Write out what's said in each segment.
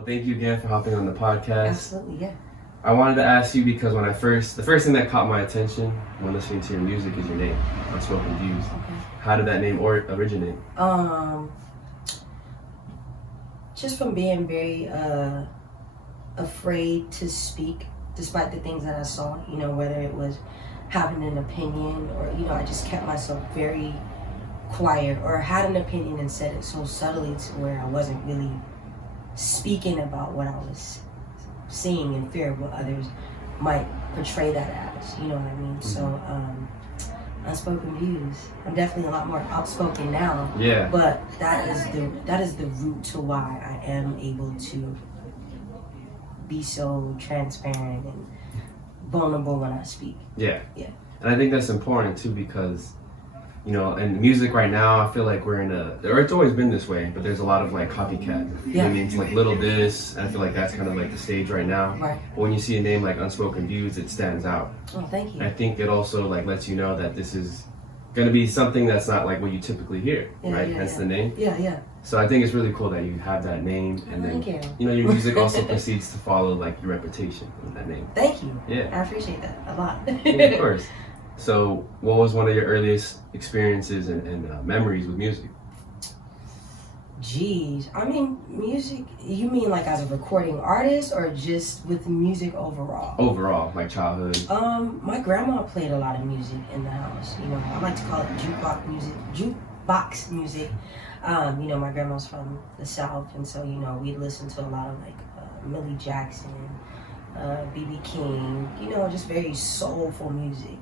Well, thank you again for hopping on the podcast. Absolutely, yeah. I wanted to ask you because the first thing that caught my attention when listening to your music is your name, Unspokenviews. Okay. How did that name originate? Just from being very afraid to speak, despite the things that I saw. You know, whether it was having an opinion or I just kept myself very quiet, or had an opinion and said it so subtly to where I wasn't really speaking about what I was seeing in fear of what others might portray that as, you know what I mean? Mm-hmm. So, Unspoken Views. I'm definitely a lot more outspoken now. Yeah. But that is the root to why I am able to be so transparent and vulnerable when I speak. Yeah. Yeah. And I think that's important too because, in music right now, I feel like we're it's always been this way, but there's a lot of like copycat. You know what I mean? It's like little this, and I feel like that's kind of like the stage right now. Right. But when you see a name like Unspoken Views, it stands out. Oh, thank you. And I think it also like lets you know that this is going to be something that's not like what you typically hear, right? Hence the name. Yeah, yeah. So I think it's really cool that you have that name, and then your music also proceeds to follow like your reputation with that name. Thank you. Yeah. I appreciate that a lot. Yeah, of course. So, what was one of your earliest experiences and memories with music? Jeez, I mean, music. You mean like as a recording artist, or just with music overall? Overall, like childhood. My grandma played a lot of music in the house. I like to call it jukebox music. My grandma's from the South, and so we'd listen to a lot of like Millie Jackson, B.B. King. Just very soulful music.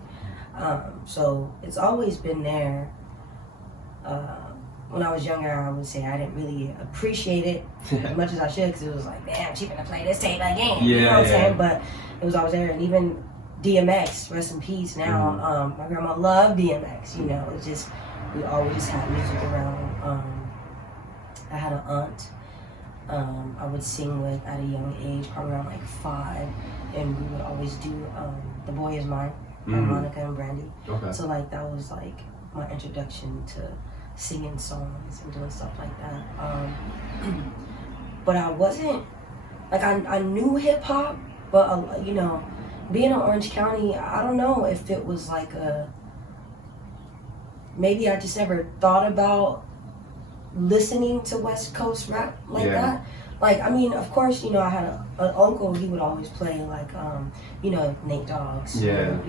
So it's always been there. When I was younger, I would say I didn't really appreciate it as much as I should, because it was like, damn, she's gonna play this tape again. Yeah, you know what I'm saying? But it was always there. And even DMX, rest in peace now. My grandma loved DMX. It's just, we always had music around. I had an aunt I would sing with at a young age, probably around like 5, and we would always do The Boy Is Mine by Monica and Brandy. Okay. So like that was like my introduction to singing songs and doing stuff like that. But I wasn't, like I knew hip hop, but being in Orange County, I don't know if it was like maybe I just never thought about listening to West Coast rap like that. Like, I mean, of course, I had an uncle, he would always play like, Nate Dogg's,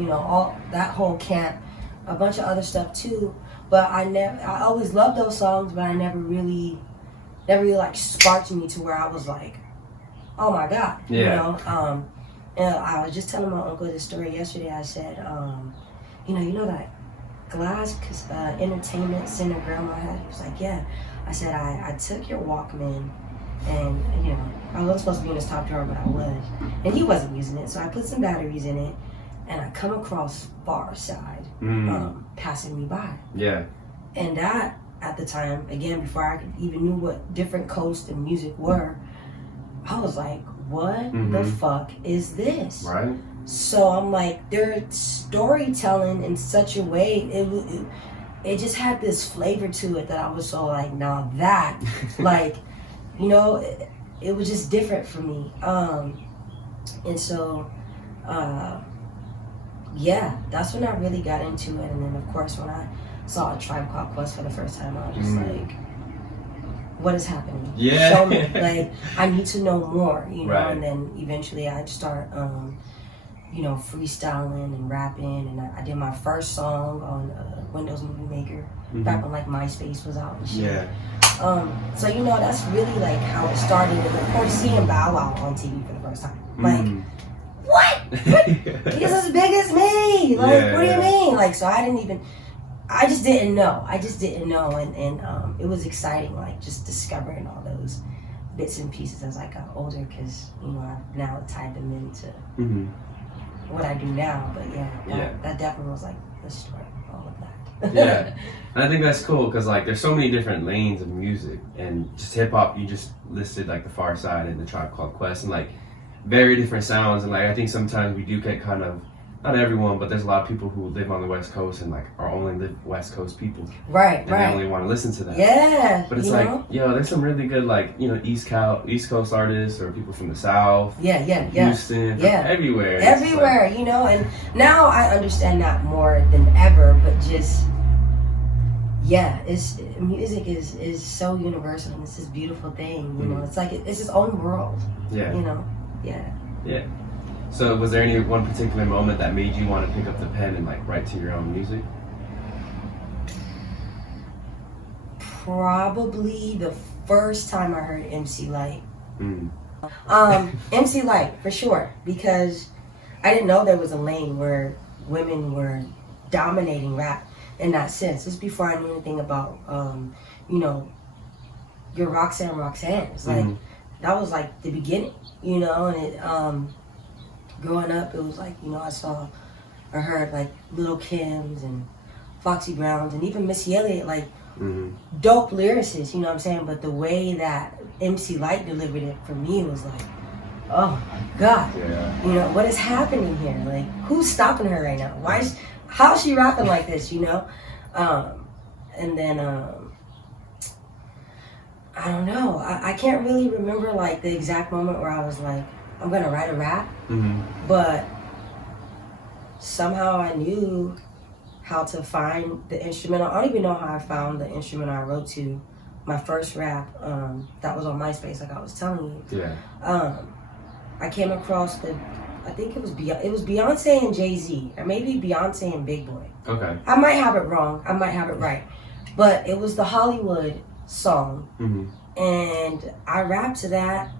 all that whole camp, a bunch of other stuff too. But I always loved those songs, but I never really like sparked me to where I was like, oh my God, and I was just telling my uncle this story yesterday. I said, you know that glass entertainment center grandma had? He was like, yeah. I said, I took your Walkman, and I wasn't supposed to be in his top drawer, but I was, and he wasn't using it, so I put some batteries in it, and I come across Far Side passing me by. Yeah. And that, at the time, again, before I even knew what different coasts and music were, I was like, what the fuck is this? Right. So I'm like, they're storytelling in such a way, it just had this flavor to it that I was so like, nah, that, like, it was just different for me. And so, that's when I really got into it. And then, of course, when I saw A Tribe Called Quest for the first time, I was just like, what is happening? Yeah. Show me. Like, I need to know more, Right. And then eventually I'd start, freestyling and rapping. And I did my first song on Windows Movie Maker, back when, like, MySpace was out and shit. Yeah. So, that's really, like, how it started. And, of course, seeing Bow Wow on TV for the first time. Like, what? He's as big as me. Like, what do you mean? Like, so I just didn't know. And it was exciting, like, just discovering all those bits and pieces as I got older, because, I've now tied them into what I do now. But that definitely was, like, the story of all of that. Yeah. And I think that's cool, because, like, there's so many different lanes of music, and just hip-hop, you just listed, like, the Far Side and the Tribe Called Quest, and, like, very different sounds. And, like, I think sometimes we do get kind of not everyone, but there's a lot of people who live on the West Coast and like are only West Coast people. Right, and right. they only want to listen to that. Yeah. But it's like, yo, there's some really good like, you know, East Coast artists or people from the South. Yeah. Houston. Yeah. Everywhere. Everywhere, you know, and now I understand that more than ever, but just music is so universal and it's this beautiful thing, you know. It's like it's its own world. Yeah. You know. Yeah. Yeah. So was there any one particular moment that made you want to pick up the pen and like write to your own music? Probably the first time I heard MC Light. MC Light for sure, because I didn't know there was a lane where women were dominating rap in that sense. This is before I knew anything about you know, your Roxanne's like that was like the beginning, you know. And it growing up, it was like, you know, I saw or heard like Lil' Kim's and Foxy Brown's and even Missy Elliott, like dope lyricists, you know what I'm saying? But the way that MC Light delivered it for me was like, oh my God, you know, what is happening here? Like, who's stopping her right now? How is she rapping like this, you know? And then, I don't know. I can't really remember like the exact moment where I was like, I'm gonna write a rap, but somehow I knew how to find the instrumental. I don't even know how I found the instrumental I wrote to my first rap. That was on MySpace, like I was telling you. I came across I think it was Beyonce and Jay-Z, or maybe Beyonce and Big Boy. Okay. I might have it wrong. I might have it right, but it was the Hollywood song, and I rapped to that,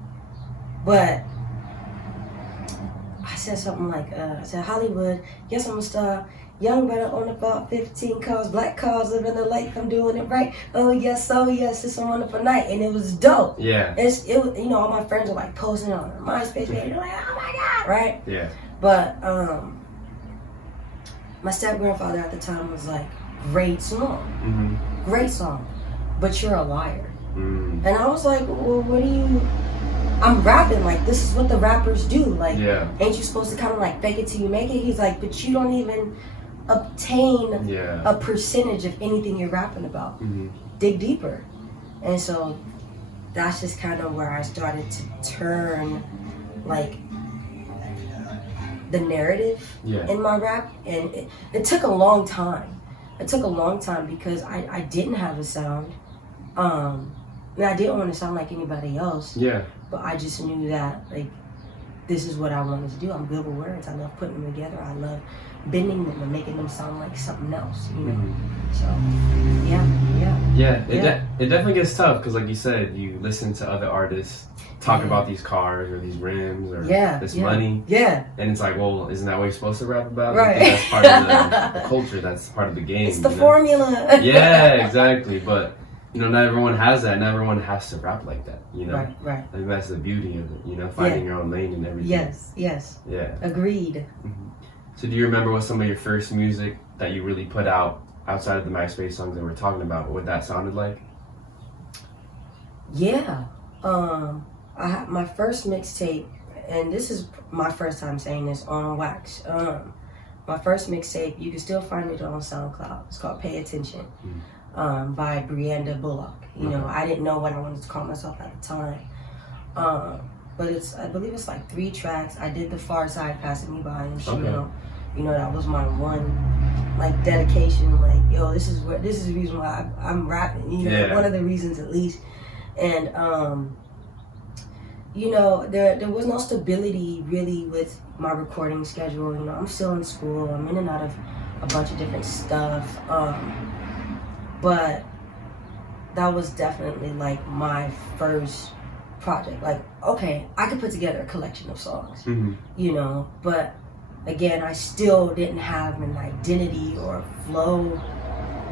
but I said something like, I said, Hollywood, yes, I'm a star. Young, but I own about 15 cars, black cars, living the life, I'm doing it right. Oh yes, it's a wonderful night. And it was dope. Yeah. It was, you know, all my friends were like posting on their MySpace page. They're like, oh my God, right? Yeah. But my step-grandfather at the time was like, great song. Great song. But you're a liar. And I was like, well, what do you... I'm rapping, like, this is what the rappers do. Like, ain't you supposed to kind of like fake it till you make it? He's like, but you don't even obtain a percentage of anything you're rapping about. Dig deeper. And so that's just kind of where I started to turn, like, the narrative in my rap. And it took a long time. It took a long time because I didn't have a sound. And I didn't want to sound like anybody else. But I just knew that, like, this is what I wanted to do. I'm good with words. I love putting them together. I love bending them and making them sound like something else, you know? So, it definitely gets tough because, like you said, you listen to other artists talk about these cars or these rims or this money. And it's like, well, isn't that what you're supposed to rap about? Right. I think that's part of the culture. That's part of the game. It's the formula. Yeah, exactly. But you know, not everyone has that. Not everyone has to rap like that, you know? Right. I think that's the beauty of it, you know, finding your own lane and everything. Yes. Yeah. Agreed. So do you remember what some of your first music that you really put out outside of the MySpace songs that we're talking about, what that sounded like? Yeah. I had my first mixtape, and this is my first time saying this on wax. My first mixtape, you can still find it on SoundCloud. It's called Pay Attention. By Brianda Bullock. You know, I didn't know what I wanted to call myself at the time. But I believe it's like 3 tracks. I did The Far Side, Passing Me By instrumental. You know, that was my one like dedication, like, yo, this is the reason why I'm rapping, you know, one of the reasons at least. And you know, there was no stability really with my recording schedule. You know, I'm still in school, I'm in and out of a bunch of different stuff. But that was definitely like my first project. Like, okay, I could put together a collection of songs, you know, but again, I still didn't have an identity or a flow.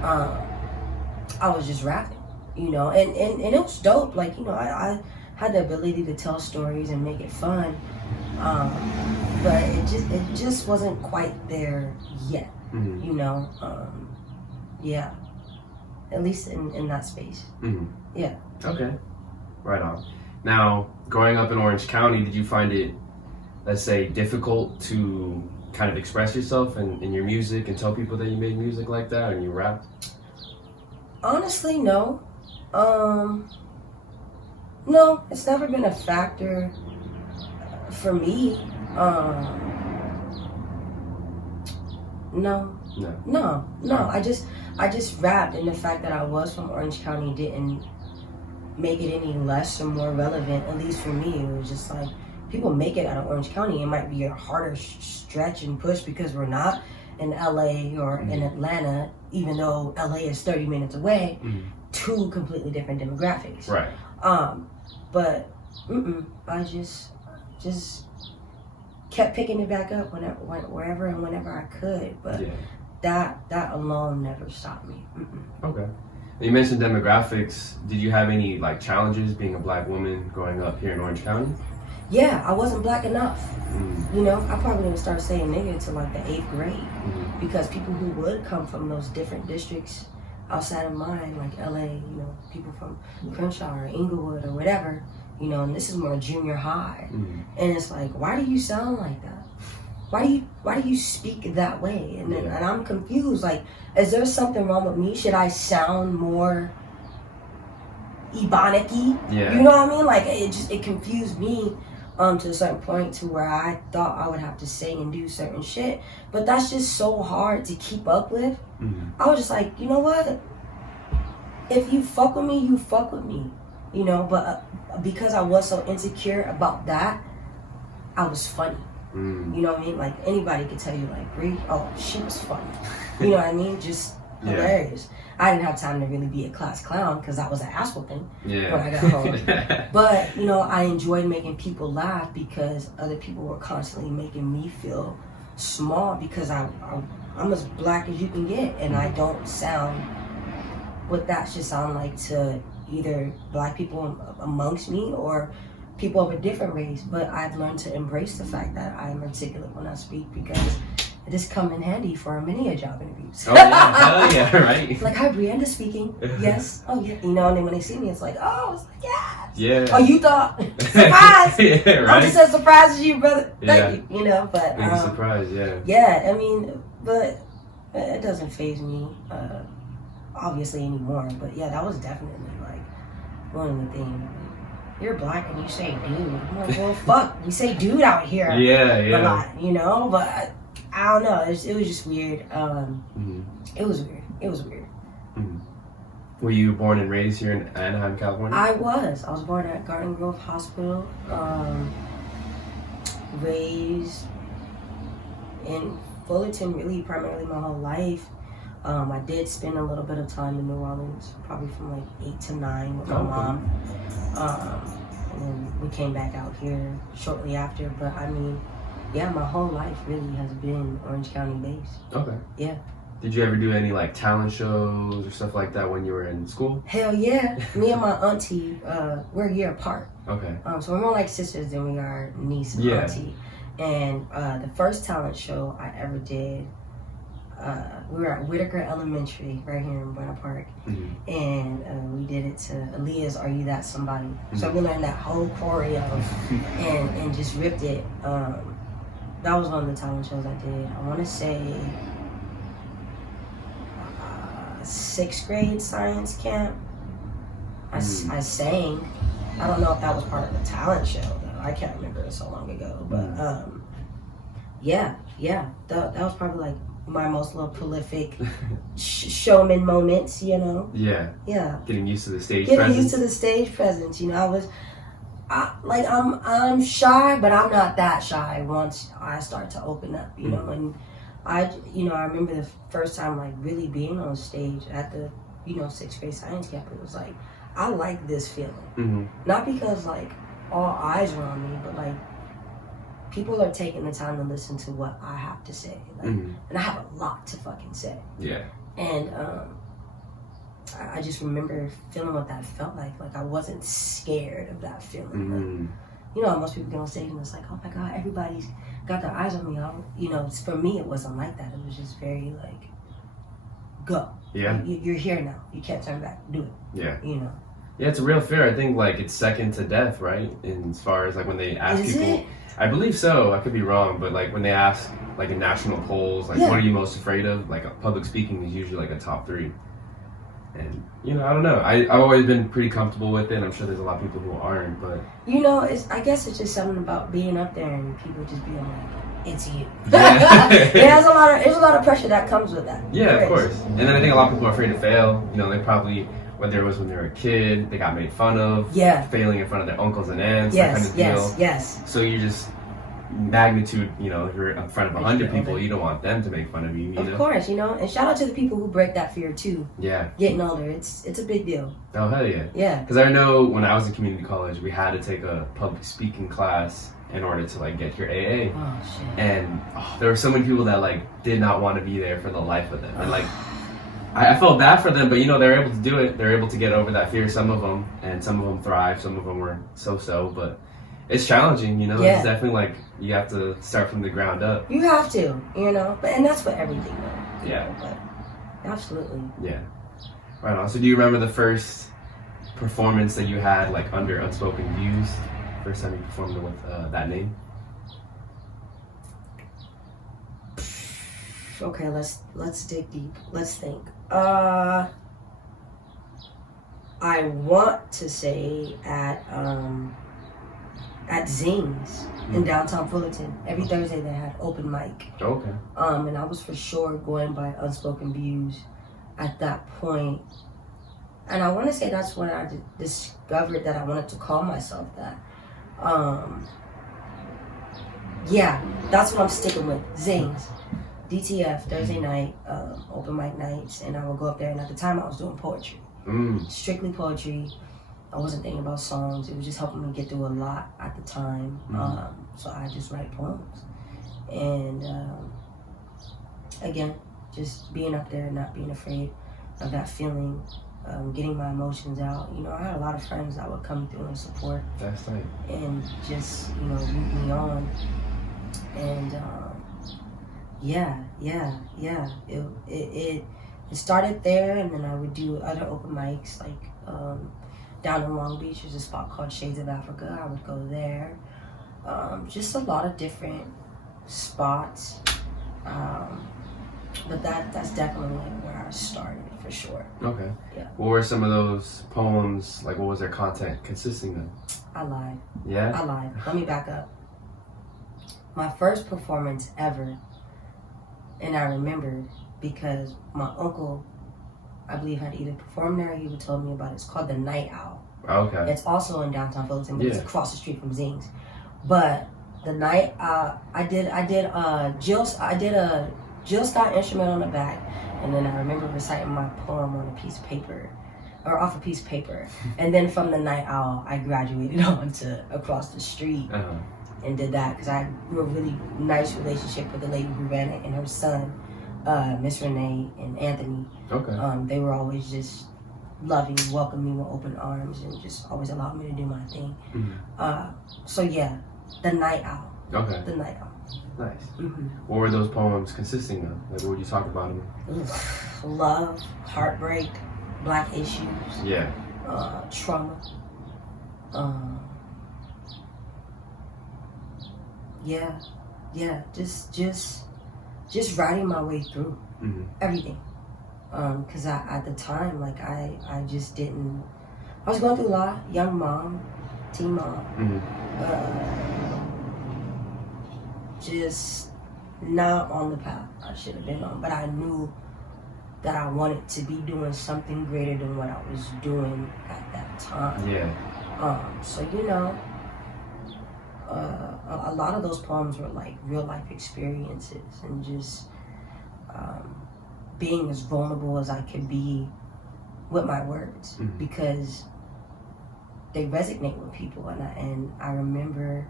I was just rapping, you know, and it was dope. Like, you know, I had the ability to tell stories and make it fun. But it just wasn't quite there yet, you know. At least in that space. Yeah. Okay. Right on. Now, growing up in Orange County, did you find it, let's say, difficult to kind of express yourself in your music and tell people that you make music like that and you rap? Honestly, no. No, it's never been a factor for me. No. I just rapped, and the fact that I was from Orange County didn't make it any less or more relevant. At least for me, it was just like, people make it out of Orange County. It might be a harder stretch and push because we're not in LA or in Atlanta, even though LA is 30 minutes away. Two completely different demographics. Right. But I just kept picking it back up wherever and whenever I could. But that alone never stopped me. Okay. You mentioned demographics. Did you have any like challenges being a black woman growing up here in Orange County? Yeah, I wasn't black enough. You know, I probably didn't start saying nigga until like the 8th grade because people who would come from those different districts outside of mine, like LA, you know, people from Crenshaw or Inglewood or whatever, you know, and this is more junior high. And it's like, why do you sound like that? Why do you speak that way? And then, and I'm confused, like, is there something wrong with me? Should I sound more Ebonic-y? You know what I mean? Like, it confused me to a certain point to where I thought I would have to sing and do certain shit, but that's just so hard to keep up with. I was just like, you know what? If you fuck with me, you fuck with me, you know. But because I was so insecure about that, I was funny. You know what I mean? Like, anybody could tell you, like, Bree, oh, she was funny. You know what I mean? Just hilarious. I didn't have time to really be a class clown because I was an ass whooping when I got home. But, you know, I enjoyed making people laugh because other people were constantly making me feel small because I'm as black as you can get, and I don't sound what that should sound like to either black people amongst me or people of a different race. But I've learned to embrace the fact that I am articulate when I speak because it has come in handy for many a job interviews. Oh yeah, hell yeah, right. Like, hi, Brianda speaking. Yes. Oh yeah. You know, and then when they see me, it's like, oh, it's like, yes. Yeah. Oh, you thought? Surprise. Right. I'm just as surprised as you, brother. Thank you. You know, but big surprise, yeah, I mean, but it doesn't faze me, obviously anymore. But yeah, that was definitely like one of the things. You're black and you say dude. I'm like, well, fuck, we say dude out here. A lot, you know. But I don't know. It was just weird. It was weird. Were you born and raised here in Anaheim, California? I was born at Garden Grove Hospital. Raised in Fullerton, really primarily my whole life. I did spend a little bit of time in New Orleans, probably from like 8 to 9 with my mom. And then we came back out here shortly after. But I mean, yeah, my whole life really has been Orange County based. Okay. Yeah. Did you ever do any like talent shows or stuff like that when you were in school? Hell yeah. Me and my auntie, we're a year apart. Okay. So we're more like sisters than we are niece and auntie. And the first talent show I ever did, we were at Whitaker Elementary right here in Buena Park. And we did it to Aaliyah's Are You That Somebody? So we learned that whole choreo and just ripped it. That was one of the talent shows I did. I want to say 6th grade science camp. I sang. I don't know if that was part of the talent show though. I can't remember, it so long ago. But yeah, that was probably like my most little prolific showman moments, you know. Yeah. Getting used to the stage. Used to the stage presence. You know, I'm shy, but I'm not that shy once I start to open up. You know, and I remember the first time like really being on stage at the 6th grade science camp. It was like, I like this feeling, not because like all eyes are on me, but like people are taking the time to listen to what I have to say, like, and I have a lot to fucking say. Yeah. And I just remember feeling what that felt like. Like I wasn't scared of that feeling. Like, you know, most people get on stage and it's like, oh my God, everybody's got their eyes on me. For me, it wasn't like that. It was just very like, go. Yeah. You're here now. You can't turn back. Do it. Yeah. You know. Yeah, it's a real fear. I think like it's second to death, right? In as far as like when they ask Is people, it? I believe so. I could be wrong, but like when they ask like in national polls, like Yeah. what are you most afraid of? Like public speaking is usually like a top 3. And you know, I don't know. I've always been pretty comfortable with it. I'm sure there's a lot of people who aren't, but You know, I guess it's just something about being up there and people just being like, it's you. Yeah. There's a lot of pressure that comes with that. Yeah, There of is. course. And then I think a lot of people are afraid to fail. You know, they probably, whether it was when they were a kid, they got made fun of. Yeah. Failing in front of their uncles and aunts, that kind of deal. Yes. So you just magnitude, you know, if you're in front of 100 people, you don't want them to make fun of you, you know? Of course, you know, and shout out to the people who break that fear too. Yeah. Getting older, it's a big deal. Oh, hell yeah. Yeah. Because I know when I was in community college, we had to take a public speaking class in order to like get your AA. Oh shit. And there were so many people that like did not want to be there for the life of them. And like, I felt bad for them, but you know, they're able to do it. They're able to get over that fear, some of them, and some of them thrive. Some of them were so-so, but it's challenging, you know? Yeah. It's definitely like, you have to start from the ground up. You have to, you know, and that's for everything though. Yeah. But absolutely. Yeah. Right on. So do you remember the first performance that you had like under Unspokenviews? First time you performed with that name? Okay, let's dig deep. Let's think. I want to say at Zings in downtown Fullerton. Every Thursday they had open mic. Okay. And I was for sure going by Unspokenviews at that point. And I want to say that's when I discovered that I wanted to call myself that. Yeah, that's what I'm sticking with. Zings. DTF, Thursday night, open mic nights, and I would go up there, and at the time I was doing poetry. Strictly poetry. I wasn't thinking about songs. It was just helping me get through a lot at the time. So I just write poems. And again, just being up there and not being afraid of that feeling, getting my emotions out. You know, I had a lot of friends that would come through and support. That's right. And just, you know, root me on. And it started there, and then I would do other open mics, like down in Long Beach, there's a spot called Shades of Africa. I would go there. Just a lot of different spots. But that's definitely where I started, for sure. Okay. Yeah. What were some of those poems, like what was their content consisting of? I lied. Yeah? I lied. Let me back up. My first performance ever, and I remembered because my uncle, I believe, had either performed there or he would tell me about it. It's called The Night Owl. Okay. It's also in downtown Fullerton, but it's across the street from Zings. But The Night Owl, I did a Jill Scott instrument on the back, and then I remember reciting my poem on a piece of paper, or off a piece of paper. And then from The Night Owl, I graduated on to Across the Street. And did that because I grew a really nice relationship with the lady who ran it and her son, Miss Renee and Anthony. Okay. They were always just loving, welcoming me with open arms, and just always allowed me to do my thing. So yeah, The Night Owl. Okay. The Night Owl. Nice. What were those poems consisting of? Like, what would you talk about them? Love, heartbreak, Black issues. Yeah. Trauma. Yeah, just riding my way through everything. Cause at the time, like I just didn't. I was going through a lot. Young mom, teen mom. Just not on the path I should have been on. But I knew that I wanted to be doing something greater than what I was doing at that time. Yeah. So you know. A lot of those poems were like real life experiences, and just being as vulnerable as I could be with my words, because they resonate with people. And I remember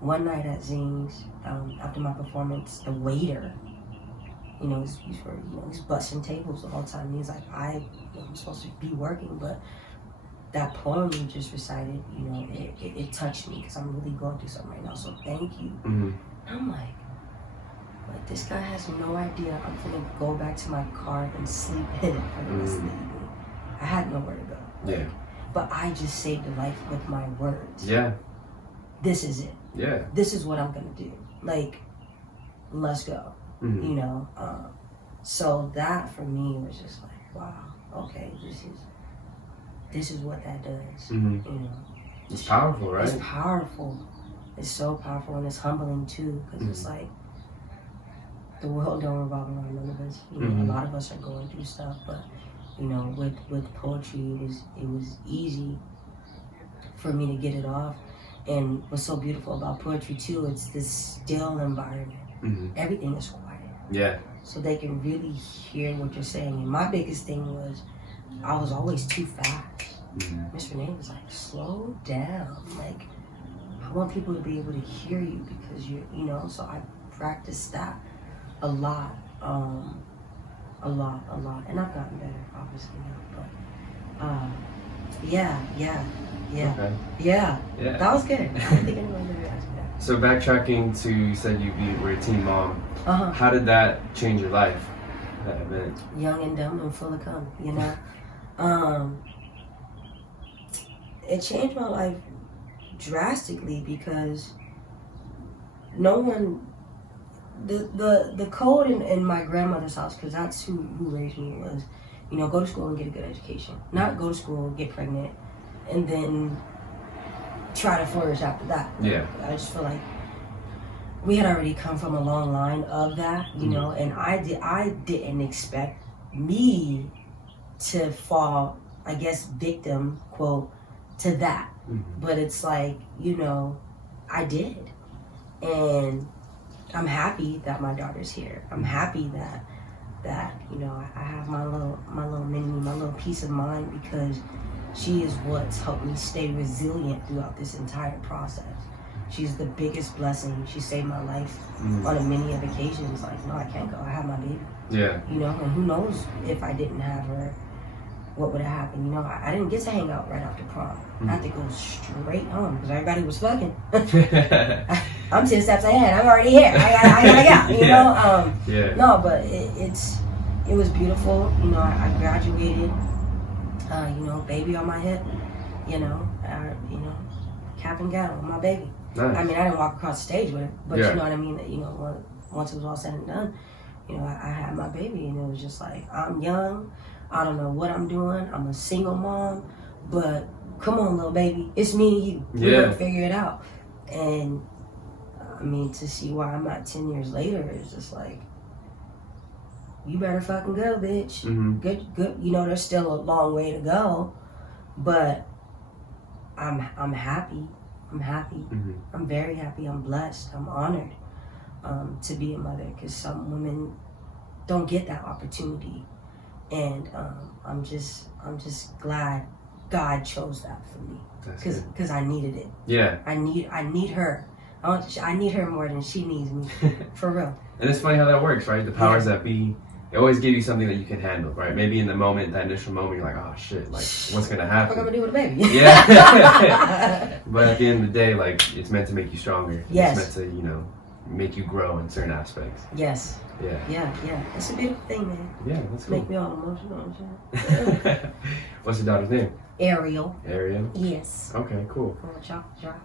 one night at Zings, after my performance, the waiter, you know, he's busting tables the whole time. He's like, I'm supposed to be working, but that poem you just recited, you know, it touched me because I'm really going through something right now. So thank you. I'm like this guy has no idea I'm gonna go back to my car and sleep in it for the rest of the evening. I had nowhere to go. Yeah. but I just saved a life with my words. Yeah. This is it. Yeah. This is what I'm gonna do. Like, let's go. Mm-hmm. You know. So that for me was just like, wow. Okay, this is what that does. Mm-hmm. You know. It's powerful, right? It's powerful. It's so powerful, and it's humbling too, because it's like the world don't revolve around none of us. You know, a lot of us are going through stuff, but you know, with poetry, it was easy for me to get it off. And what's so beautiful about poetry too, it's this still environment. Everything is quiet. Yeah. So they can really hear what you're saying. And my biggest thing was I was always too fast. Miss Renee was like, slow down. Like, I want people to be able to hear you because you know, so I practiced that a lot. A lot. And I've gotten better, obviously, now. But, yeah. Okay. Yeah. That was good. I don't think anyone ever asked me that. So backtracking to, you said you were a teen mom. Uh-huh. How did that change your life, that event? Young and dumb and full of cum, you know? It changed my life drastically because no one, the code in my grandmother's house, because that's who raised me, was, you know, go to school and get a good education. Not go to school, get pregnant, and then try to flourish after that. Yeah. I just feel like we had already come from a long line of that, you know, and I didn't expect me to fall, I guess, victim, quote, to that. But it's like, you know, I did. And I'm happy that my daughter's here. I'm happy that you know, I have my little mini, my little peace of mind, because she is what's helped me stay resilient throughout this entire process. She's the biggest blessing. She saved my life on a many of occasions. Like, no, I can't go. I have my baby. Yeah. You know, and who knows if I didn't have her, what would have happened? You know, I didn't get to hang out right after prom. I had to go straight home because everybody was fucking. I'm 10 steps ahead. I'm already here. I gotta go. You know. No, but it was beautiful. You know, I graduated. You know, baby on my hip. You know, cap and gown on my baby. Nice. I mean, I didn't walk across the stage with it, but you know what I mean. You know, once it was all said and done, you know, I had my baby, and it was just like, I'm young. I don't know what I'm doing. I'm a single mom, but come on, little baby, it's me and you. We're gonna figure it out. And I mean, to see where I'm at 10 years later is just like, you better fucking go, bitch. Good. You know, there's still a long way to go, but I'm happy. I'm very happy. I'm blessed. I'm honored to be a mother, because some women don't get that opportunity. And I'm just glad God chose that for me, because I needed it. Yeah. I need her. I need her more than she needs me, for real. And it's funny how that works, right? The powers that be, they always give you something that you can handle, right? Maybe in the moment, that initial moment, you're like, oh shit, like, what's gonna happen? What am I gonna do with a baby? Yeah. But at the end of the day, like, it's meant to make you stronger. Yes. It's meant to, you know, make you grow in certain aspects. Yes. Yeah. It's a beautiful thing, man. Yeah, that's cool. Make me all emotional and shit. What's your daughter's name? Ariel. Yes. Okay, cool. Chocolate drop.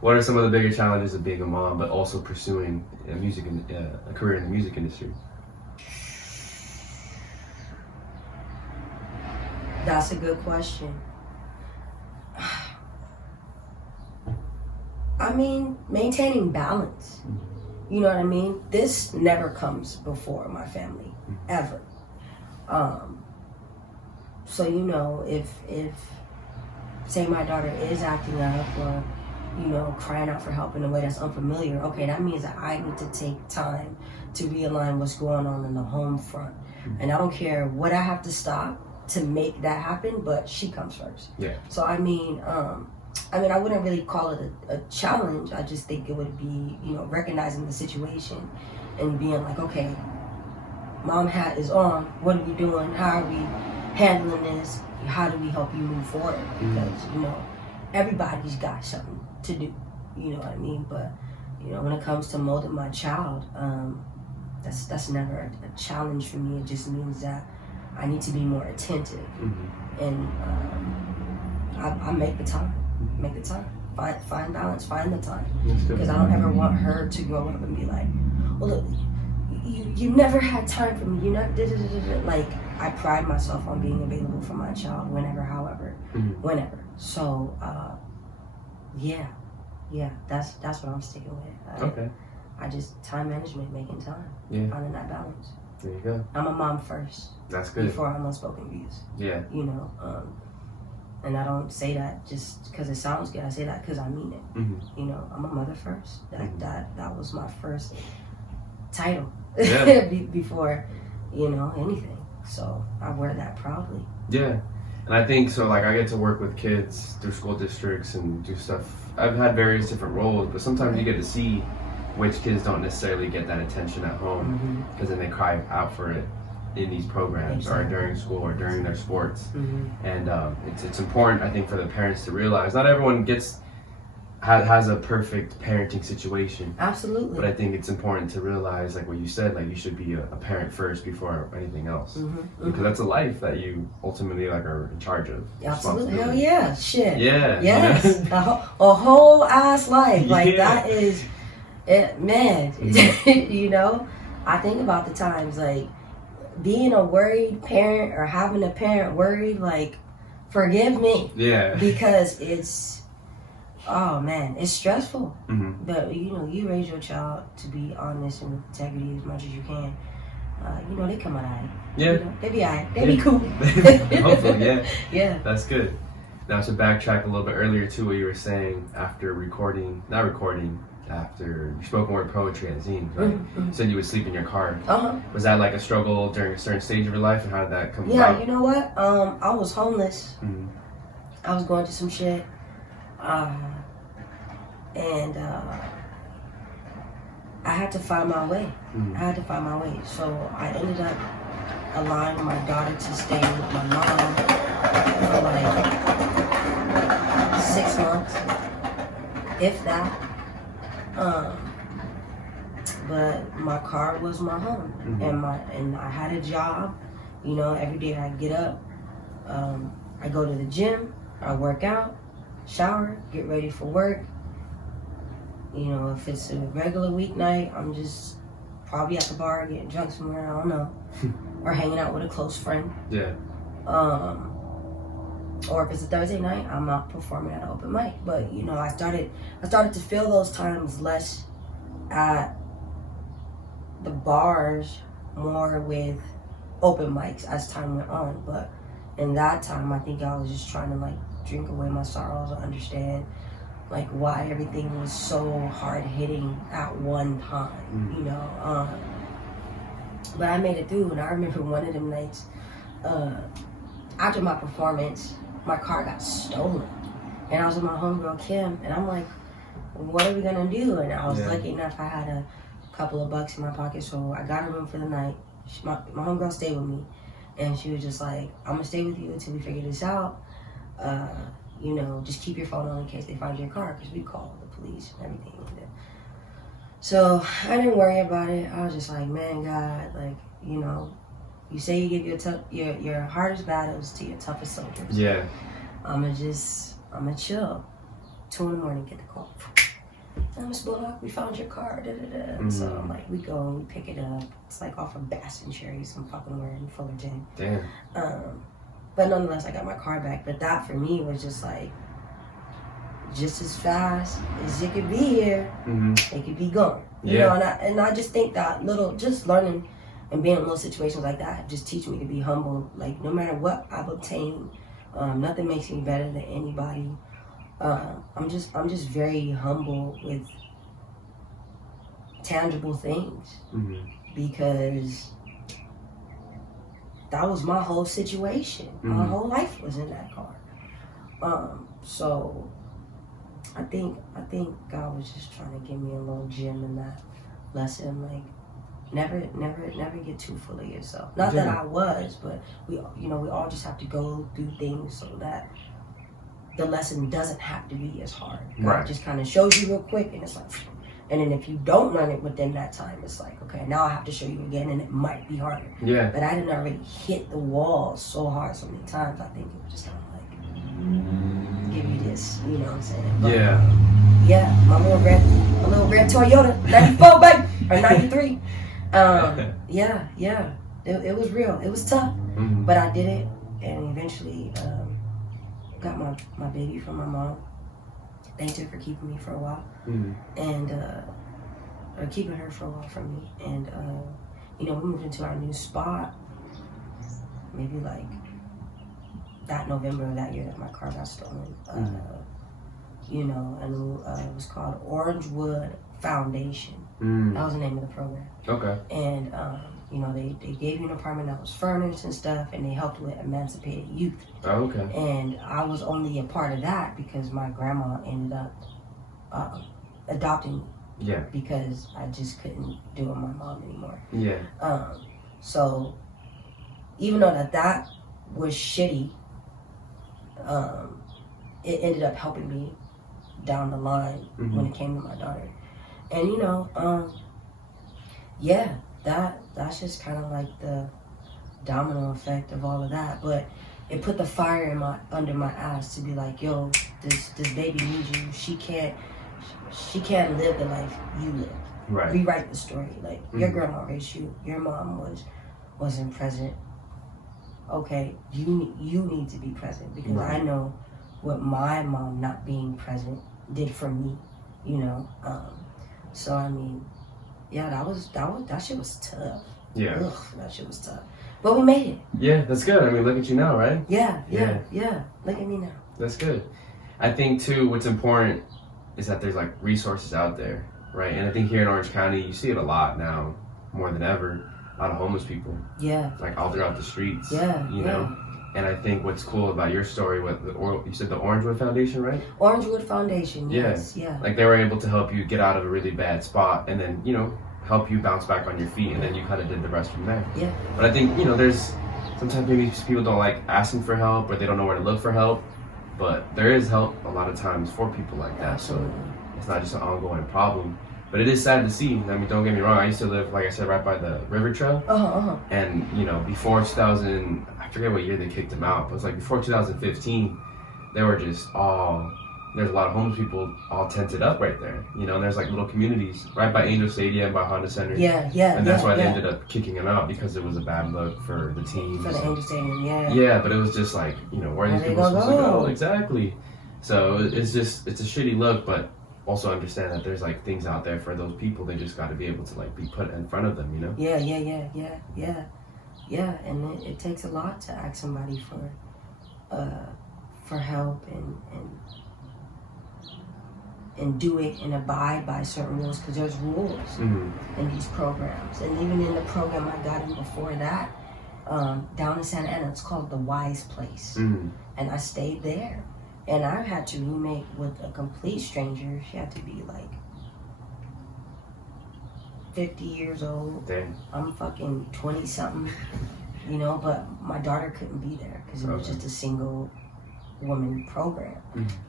What are some of the bigger challenges of being a mom, but also pursuing a career in the music industry? That's a good question. I mean, maintaining balance. You know what I mean? This never comes before my family, ever. So, you know, if say my daughter is acting up or, you know, crying out for help in a way that's unfamiliar, okay, that means that I need to take time to realign what's going on in the home front. And I don't care what I have to stop to make that happen, but she comes first. Yeah. So I mean, I wouldn't really call it a challenge. I just think it would be, you know, recognizing the situation and being like, okay, mom hat is on. What are we doing? How are we handling this? How do we help you move forward? Because, you know, everybody's got something to do. You know what I mean? But, you know, when it comes to molding my child, that's never a challenge for me. It just means that I need to be more attentive and I make the time. Make the time. Find balance. Find the time. That's good. Because I don't ever want her to grow up and be like, well, look, you never had time for me. You never did. Like, I pride myself on being available for my child whenever, however, whenever. So, yeah, that's what I'm sticking with. Okay. I just time management, making time, finding that balance. There you go. I'm a mom first. That's good. Before I'm Unspokenviews. Yeah. You know, and I don't say that just because it sounds good. I say that because I mean it. You know, I'm a mother first. That was my first title before, you know, anything. So I wear that proudly. Yeah. And I think so, like, I get to work with kids through school districts and do stuff. I've had various different roles, but sometimes you get to see which kids don't necessarily get that attention at home because then they cry out for it in these programs or during school or during their sports. And it's important, I think, for the parents to realize not everyone has a perfect parenting situation. Absolutely. But I think it's important to realize, like what you said, like you should be a parent first before anything else. Because that's a life that you ultimately like are in charge of. Absolutely. Hell yeah. Shit. Yeah. Yes. A whole ass life. Like that is it, man. You know, I think about the times like being a worried parent or having a parent worried, like, forgive me. Yeah. Because it's, oh man, it's stressful. But you know, you raise your child to be honest and with integrity as much as you can. You know, they come out alright. Yeah. You know, they be alright. They be cool. Hopefully, yeah. Yeah. That's good. Now to backtrack a little bit earlier to what you were saying after your spoken word poetry at Zine, right? You said you would sleep in your car. Was that like a struggle during a certain stage of your life, and how did that come about? Yeah, you know what? I was homeless. I was going through some shit. And I had to find my way. So I ended up allowing my daughter to stay with my mom for like 6 months, if that. But my car was my home, and I had a job. You know, every day I get up, I go to the gym, I work out, shower, get ready for work. You know, if it's a regular weeknight, I'm just probably at the bar getting drunk somewhere, I don't know, or hanging out with a close friend. Yeah. Or if it's a Thursday night, I'm out performing at an open mic. But you know, I started to feel those times less at the bars, more with open mics as time went on. But in that time, I think I was just trying to like drink away my sorrows and understand like why everything was so hard hitting at one time, you know. But I made it through, and I remember one of them nights, after my performance, my car got stolen. And I was with my homegirl Kim, and I'm like, what are we gonna do? And I was lucky enough I had a couple of bucks in my pocket, so I got a room for the night. My homegirl stayed with me, and she was just like, I'm gonna stay with you until we figure this out. You know, just keep your phone on in case they find your car, because we called the police and everything. So I didn't worry about it. I was just like, man, God, like, you know, you say you give your hardest battles to your toughest soldiers. Yeah. I'ma chill. 2 a.m, get the call. Miss Bullock, we found your car. So I'm like, we go and we pick it up. It's like off of Bass and Cherry, some fucking word in Fullerton. Damn. But nonetheless, I got my car back. But that for me was just like, just as fast as it could be here, it could be gone. You know, and I just think that just learning and being in little situations like that just teach me to be humble. Like, no matter what I've obtained, nothing makes me better than anybody. I'm just very humble with tangible things because that was my whole situation. My whole life was in that car. So I think God was just trying to give me a little gem in that lesson, like never get too full of yourself. Not that I was, but we all just have to go through things so that the lesson doesn't have to be as hard. God just kind of shows you real quick, and it's like, and then if you don't learn it within that time, it's like, okay, now I have to show you again, and it might be harder. Yeah. But I didn't already hit the wall so hard so many times. I think it was just kind of like, give you this, you know what I'm saying? But, Yeah. Yeah, my little red Toyota, 94, baby, or 93. Yeah. It was real. It was tough, but I did it, and eventually got my baby from my mom. Thanked her for keeping me for a while, and or keeping her for a while from me. And we moved into our new spot. Maybe like that November of that year that my car got stolen. And it was called Orangewood Foundation. That was the name of the program. Okay. And they gave you an apartment that was furnished and stuff, and they helped with emancipated youth. Oh, okay. And I was only a part of that because my grandma ended up adopting me. Yeah. Because I just couldn't do it with my mom anymore. Yeah. So even though that was shitty, it ended up helping me down the line when it came to my daughter. And that's just kind of like the domino effect of all of that. But it put the fire under my ass to be like, yo, this baby needs you. She can't live the life you live. Right. Rewrite the story. Like your grandma raised you. Your mom wasn't present. Okay, you need to be present because I know what my mom not being present did for me. So I mean, yeah, that shit was tough. Yeah. Ugh, that shit was tough. But we made it. Yeah, that's good. I mean, look at you now, right? Yeah. Look at me now. That's good. I think too, what's important is that there's like resources out there, right? And I think here in Orange County, you see it a lot now, more than ever. A lot of homeless people. Yeah. Like all throughout the streets. Yeah. You know? And I think what's cool about your story, you said the Orangewood Foundation, right? Orangewood Foundation, yes. Yeah. Like they were able to help you get out of a really bad spot and then, help you bounce back on your feet, and then you kind of did the rest from there. Yeah. But I think, there's sometimes maybe people don't like asking for help or they don't know where to look for help, but there is help a lot of times for people like that. Absolutely. So it's not just an ongoing problem. But it is sad to see. I mean, don't get me wrong. I used to live, like I said, right by the river trail. And, before 2000, I forget what year they kicked them out, but it was like before 2015, they were just there's a lot of homeless people all tented up right there. And there's like little communities right by Angel Stadium, by Honda Center. Yeah. And that's why they ended up kicking them out because it was a bad look for the teams. For the Angel Stadium, yeah. But it was just like, where are these people supposed to go? Exactly. So it's a shitty look, but also understand that there's like things out there for those people. They just got to be able to like be put in front of them, Yeah. And it takes a lot to ask somebody for help and do it and abide by certain rules, because there's rules in these programs. And even in the program I got in before that, down in Santa Ana, it's called the Wise Place. And I stayed there. And I've had to roommate with a complete stranger. She had to be like 50 years old. Damn. I'm fucking 20 something, but my daughter couldn't be there because it was just a single woman program.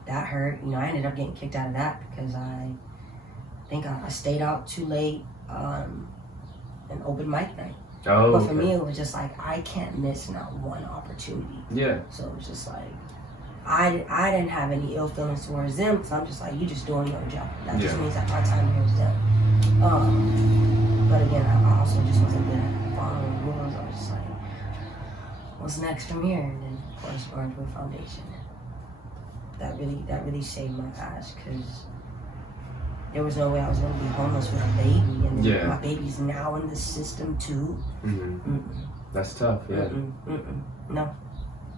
That hurt. I ended up getting kicked out of that because I think I stayed out too late on an open mic night. But for me, it was just like, I can't miss not one opportunity. Yeah. So it was just like, I didn't have any ill feelings towards them because I'm just like, you just doing your job. That just means that my time here is done. But again, I also just wasn't good at following rules. I was just like, what's next from here? And then, of course, Orangewood Foundation. That really saved my ass because there was no way I was going to be homeless with a baby. And then my baby's now in the system too. That's tough, yeah. No,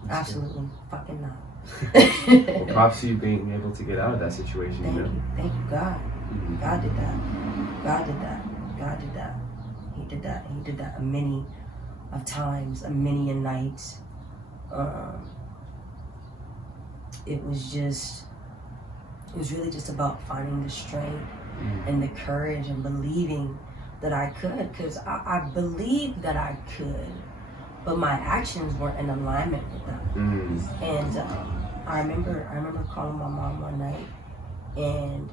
that's absolutely fucking not. Well, props to you being able to get out of that situation. Thank you, God. God did that. He did that a many of times, a many a nights. It was really just about finding the strength and the courage and believing that I could, because I believed that I could, but my actions weren't in alignment with them. And I remember calling my mom one night, and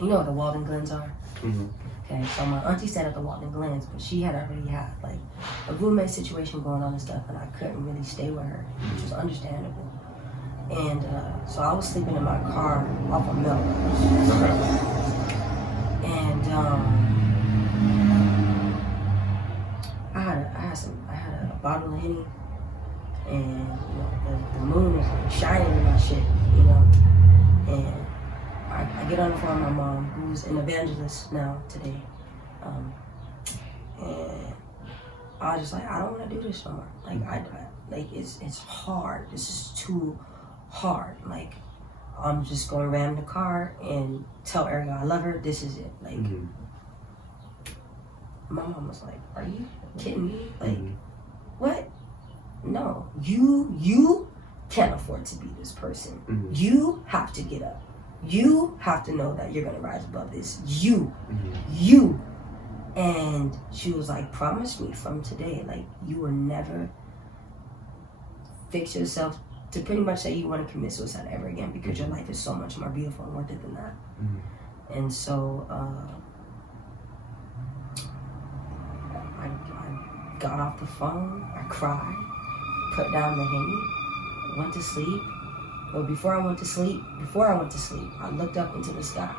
you know what the Walden Glens are? Okay, so my auntie stayed at the Walden Glens, but she had already had like a roommate situation going on and stuff, and I couldn't really stay with her, which was understandable. And so I was sleeping in my car off of Melrose. Okay. And I had a bottle of Henny, and the moon is like shining in my shit, and I get on the phone with my mom, who's an evangelist now today, and I was just like, I don't want to do this no more. Like it's hard. This is too hard. Like, I'm just gonna ram the car and tell Erica I love her. This is it. Like, my mom was like, "Are you kidding me? Like, what? No, you can't afford to be this person. You have to get up. You have to know that you're gonna rise above this. You." And she was like, "Promise me from today, like, you will never fix yourself to pretty much say you want to commit suicide ever again, because your life is so much more beautiful and worth it than that." And so I got off the phone, I cried, put down the Henny, went to sleep. But before I went to sleep, I looked up into the sky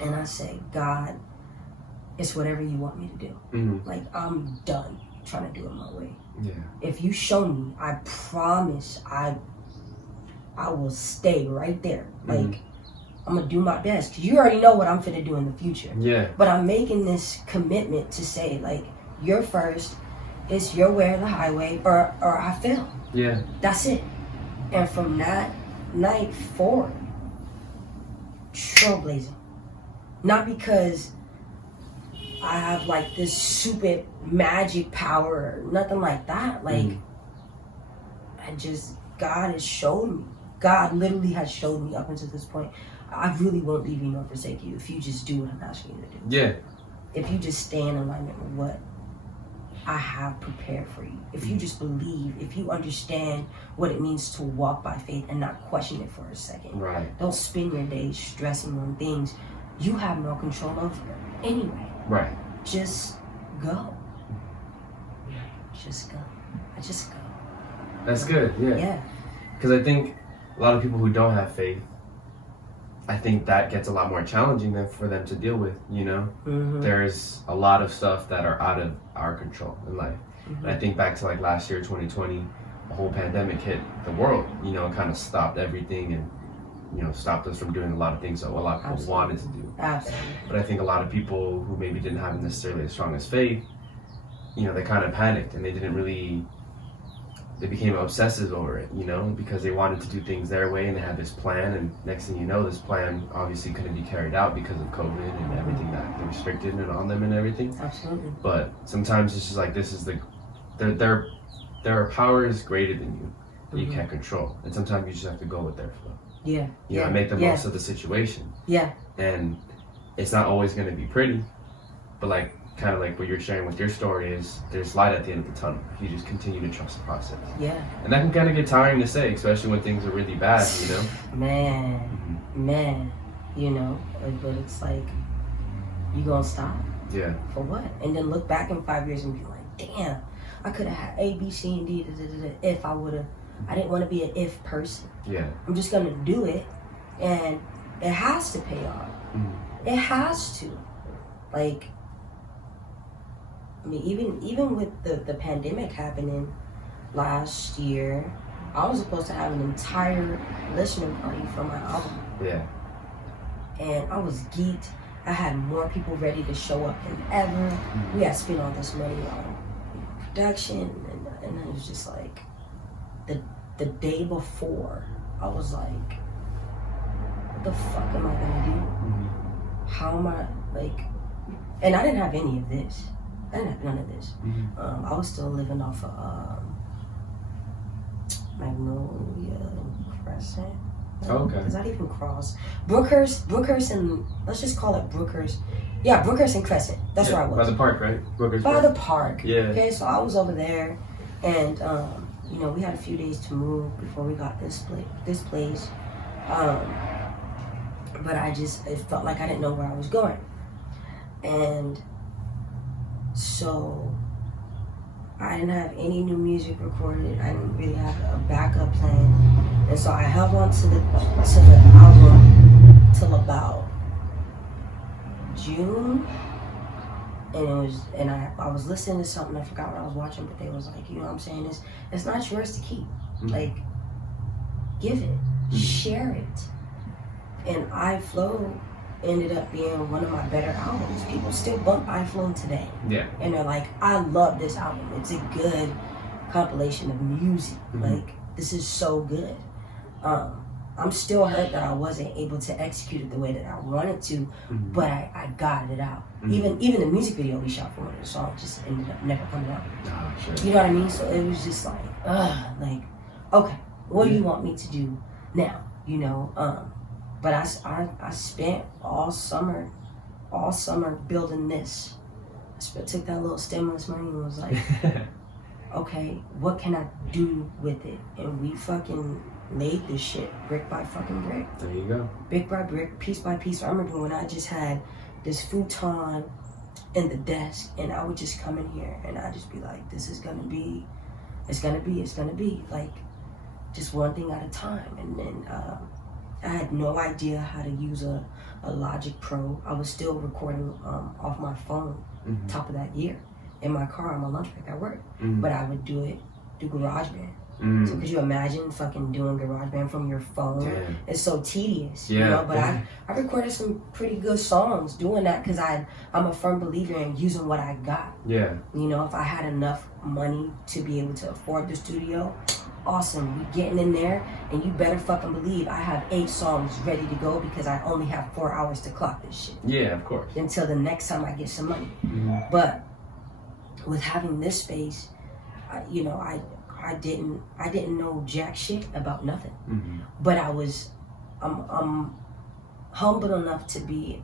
and I said, "God, it's whatever you want me to do. Like, I'm done trying to do it my way. If you show me, I promise I will stay right there. Like, I'm gonna do my best, because you already know what I'm finna do in the future. But I'm making this commitment to say, like, you're first, it's your way or the highway, or I fail. That's it." And from that night forward, trailblazing. Not because I have like this super magic power or nothing like that. Like, God has shown me. God literally has showed me up until this point, I really won't leave you nor forsake you if you just do what I'm asking you to do. If you just stay in alignment with what I have prepared for you. If you just believe, if you understand what it means to walk by faith and not question it for a second. Don't spend your days stressing on things you have no control over anyway. Just go. Just go. Just go. That's good, Because I think a lot of people who don't have faith, I think that gets a lot more challenging than for them to deal with, There's a lot of stuff that are out of our control in life. And I think back to like last year, 2020, the whole pandemic hit the world, kind of stopped everything and, stopped us from doing a lot of things that a lot of people wanted to do. But I think a lot of people who maybe didn't have necessarily the strongest faith, they kind of panicked and they became obsessive over it, because they wanted to do things their way and they had this plan, and next thing you know, this plan obviously couldn't be carried out because of COVID and everything that they restricted and on them and everything. But sometimes it's just like, there are powers greater than you that you can't control, and sometimes you just have to go with their flow. Make the most of the situation. And it's not always going to be pretty, but like, kind of like what you're sharing with your story is, there's light at the end of the tunnel if you just continue to trust the process. And that can kind of get tiring to say, especially when things are really bad, Man, but it's like, you gonna stop? For what? And then look back in 5 years and be like, damn, I could have had A, B, C, and D, if I would have. I didn't want to be an if person. I'm just gonna do it, and it has to pay off. It has to. Like, I mean, even with the pandemic happening last year, I was supposed to have an entire listening party for my album. And I was geeked. I had more people ready to show up than ever. We had spent all this money on production, and it was just like, the day before, I was like, what the fuck am I gonna do? How am I, like, and I didn't have any of this. I didn't have none of this. I was still living off of Magnolia and Crescent. Because I'd even cross Brookhurst, and let's just call it Brookhurst. Yeah, Brookhurst and Crescent. That's where I was. By the park, right? By the park. Okay, so I was over there, and we had a few days to move before we got this place. But it felt like I didn't know where I was going, and so I didn't have any new music recorded. I didn't really have a backup plan, and so I held on to the album till about June. And I was listening to something, I forgot what I was watching, but they was like, you know what I'm saying, it's not yours to keep. Like, give it, share it. And I Flow ended up being one of my better albums. People still bump I Flow today. Yeah. And they're like, I love this album. It's a good compilation of music. Like, this is so good. I'm still hurt that I wasn't able to execute it the way that I wanted to, but I got it out. Even the music video we shot for one of the songs just ended up never coming out. Oh, sure. You know what I mean? So it was just like, okay, what do you want me to do now? You know, but I spent all summer building this. I took that little stimulus money and was like, okay, what can I do with it? And we fucking made this shit brick by fucking brick. There you go. Brick by brick, piece by piece. I remember when I just had this futon in the desk and I would just come in here and I'd just be like, this is gonna be, it's gonna be like just one thing at a time. And then I had no idea how to use a Logic Pro. I was still recording off my phone top of that year in my car on my lunch break at work. But I would do it through GarageBand. So could you imagine fucking doing GarageBand from your phone? Damn. It's so tedious, you know? But I recorded some pretty good songs doing that because I'm a firm believer in using what I got. Yeah. You know, if I had enough money to be able to afford the studio, awesome. We getting in there, and you better fucking believe I have 8 songs ready to go because I only have 4 hours to clock this shit. Yeah, of course. Until the next time I get some money. But with having this space, you know, I didn't know jack shit about nothing, but I'm humble enough to be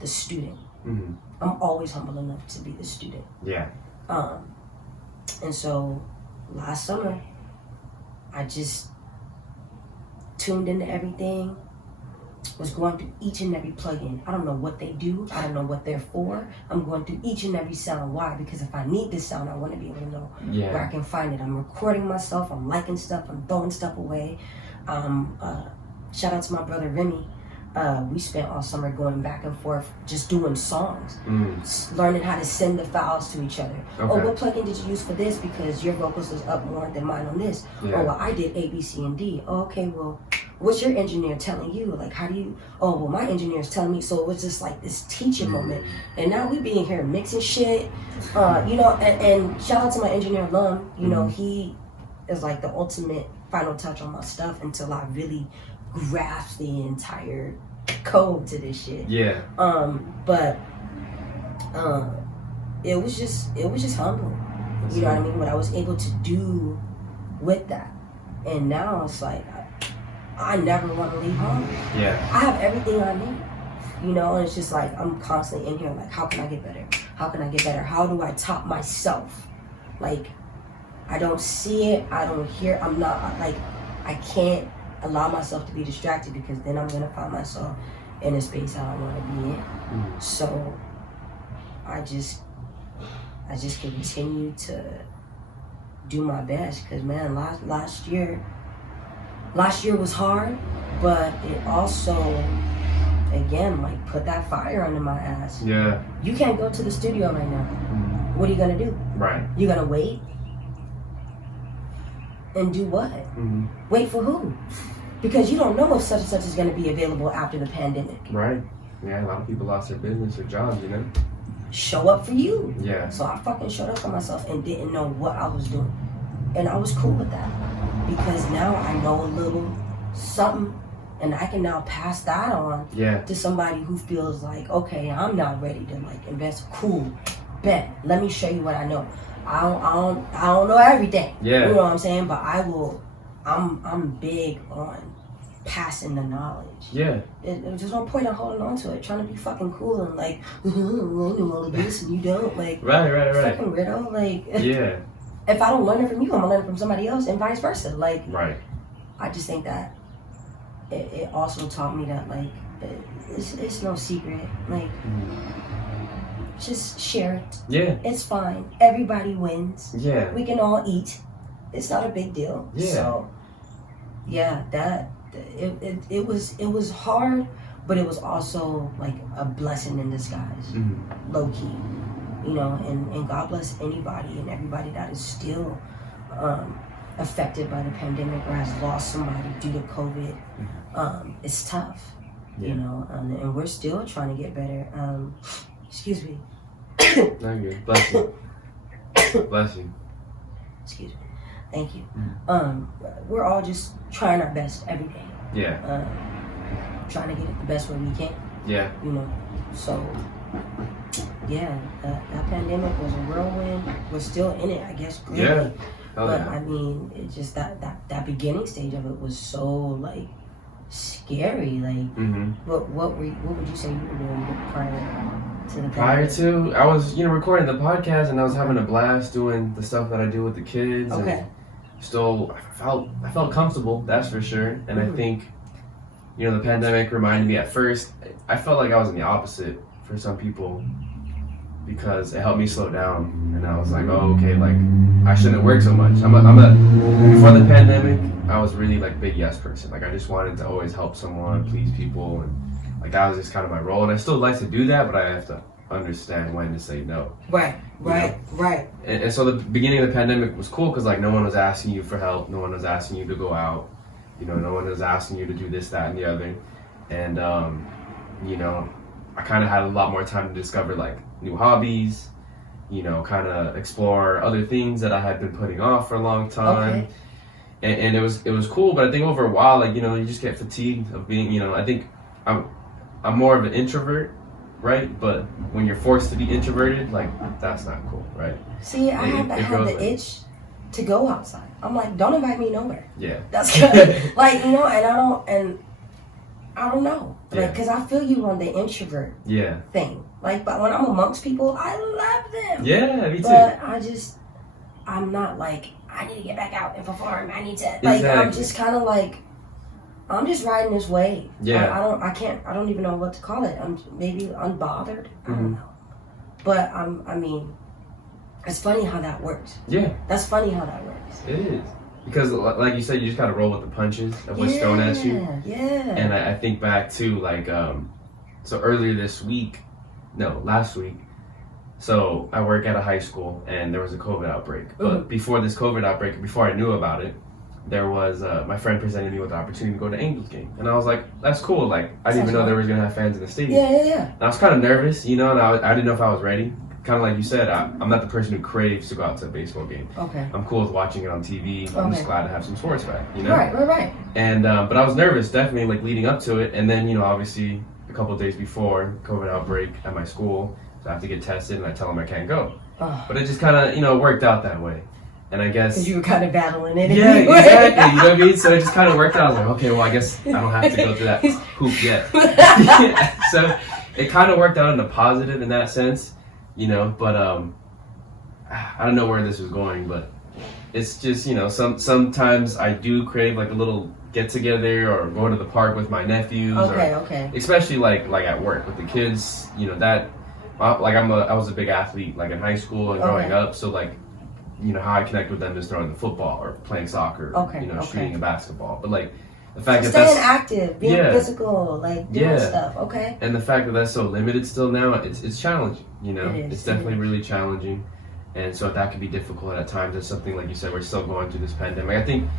the student. I'm always humble enough to be the student. Yeah. And so last summer, I just tuned into everything, was going through each and every plugin. I don't know what they do. I don't know what they're for. I'm going through each and every sound. Why? Because if I need this sound, I want to be able to know where I can find it. I'm recording myself. I'm liking stuff. I'm throwing stuff away. Shout out to my brother Remy. We spent all summer going back and forth, just doing songs, learning how to send the files to each other. Okay. Oh, what plugin did you use for this? Because your vocals is up more than mine on this. Yeah. Oh, well, I did A, B, C, and D. Oh, okay, well, what's your engineer telling you? Like, how do you, oh, well, my engineer is telling me. So it was just like this teaching moment. And now we being here mixing shit, you know, and shout out to my engineer, Lum. You know, he is like the ultimate final touch on my stuff until I really grasp the entire code to this shit. Yeah. But it was just humbling. You know what I mean? What I was able to do with that. And now it's like I never want to leave home. Yeah. I have everything I need. You know, and it's just like I'm constantly in here like, how can I get better? How can I get better? How do I top myself? Like, I don't see it, I don't hear, I'm not like, I can't allow myself to be distracted because then I'm gonna find myself in a space I don't want to be in. So I just continue to do my best because man, last year was hard, but it also again like put that fire under my ass. Yeah. You can't go to the studio right now. What are you gonna do? Right. You gonna wait? And do what? Wait for who? Because you don't know if such and such is going to be available after the pandemic. Right. Yeah, a lot of people lost their business or jobs, you know? Show up for you. Yeah. So I fucking showed up for myself and didn't know what I was doing. And I was cool with that. Because now I know a little something and I can now pass that on to somebody who feels like, okay, I'm not ready to like invest. Cool. Bet. Let me show you what I know. I don't know everything. Yeah. You know what I'm saying? But I'm big on passing the knowledge. Yeah. There's no point in holding on to it, trying to be fucking cool and like, I know all of this and you don't. Like, right. Fucking weirdo. Like, yeah. If I don't learn it from you, I'm gonna learn it from somebody else and vice versa. Like, right. I just think that it also taught me that like, it's no secret. Like, just share it. Yeah. It's fine. Everybody wins. Yeah. We can all eat. It's not a big deal. Yeah. So, yeah, it was hard, but it was also like a blessing in disguise, low key, you know. And God bless anybody and everybody that is still affected by the pandemic or has lost somebody due to COVID. It's tough, you know, and we're still trying to get better. Excuse me. Not good. Bless you. Bless you. Excuse me. Thank you. We're all just trying our best every day. Yeah. Trying to get it the best way we can. Yeah. You know. So, yeah, that pandemic was a whirlwind. We're still in it, I guess. Clearly. Yeah. But I mean, it just that beginning stage of it was so like scary. Like, what would you say you were doing prior to the Prior to, I was, you know, recording the podcast, and I was having a blast doing the stuff that I do with the kids. Okay. And still, I felt comfortable, that's for sure. And I think, you know, the pandemic reminded me at first, I felt like I was in the opposite for some people, because it helped me slow down. And I was like, oh, okay, like, I shouldn't work so much. Before the pandemic, I was really like big yes person. Like, I just wanted to always help someone, please people, and like that was just kind of my role. And I still like to do that, but I have to understand when to say no. Right. And so the beginning of the pandemic was cool because like no one was asking you for help, no one was asking you to go out, you know, no one was asking you to do this, that, and the other. And you know, I kind of had a lot more time to discover like new hobbies, you know, kind of explore other things that I had been putting off for a long time. Okay. And it was cool, but I think over a while, like, you know, you just get fatigued of being, you know, I think I'm more of an introvert, right? But when you're forced to be introverted, like, that's not cool, right? See, I had the itch to go outside. I'm like, don't invite me nowhere. Yeah. That's good. Like, you know, and I don't know. Like, because I feel you on the introvert thing. Like, but when I'm amongst people, I love them. Yeah, me too. But I'm not like, I need to get back out and perform. I need to, like, exactly. I'm just kind of like, I'm just riding this wave. Yeah. I don't even know what to call it. I'm maybe unbothered. I don't know. But I mean, it's funny how that works. Yeah. That's funny how that works. It is. Because like you said, you just gotta roll with the punches of what's thrown at you. Yeah. And I think back to like, so earlier last week, so I work at a high school and there was a COVID outbreak. But before this COVID outbreak, before I knew about it, there was, my friend presented me with the opportunity to go to Angels game. And I was like, that's cool. Like, I didn't even know there was going to have fans in the stadium. Yeah. And I was kind of nervous, you know, and I didn't know if I was ready. Kind of like you said, I'm not the person who craves to go out to a baseball game. Okay. I'm cool with watching it on TV. I'm just glad to have some sports back, you know? Right. And, but I was nervous, definitely, like, leading up to it. And then, you know, obviously, a couple of days before, COVID outbreak at my school, so I have to get tested, and I tell them I can't go. But it just kind of, you know, worked out that way. And I guess... Because you were kind of battling it. Yeah, exactly. You know what I mean? So it just kind of worked out. I was like, okay, well, I guess I don't have to go through that hoop yet. So it kind of worked out in a positive in that sense, you know. But I don't know where this was going, but it's just, you know, sometimes I do crave like a little get together or go to the park with my nephews. Okay. Especially like at work with the kids, you know, that like I was a big athlete like in high school and growing up, so like, you know, how I connect with them is throwing the football or playing soccer, you know, shooting a basketball. But like the fact that staying active, being physical, like doing stuff, okay? And the fact that that's so limited still now, it's challenging, you know? It's definitely really challenging. And so that can be difficult at times. It's something, like you said, we're still going through this pandemic. I think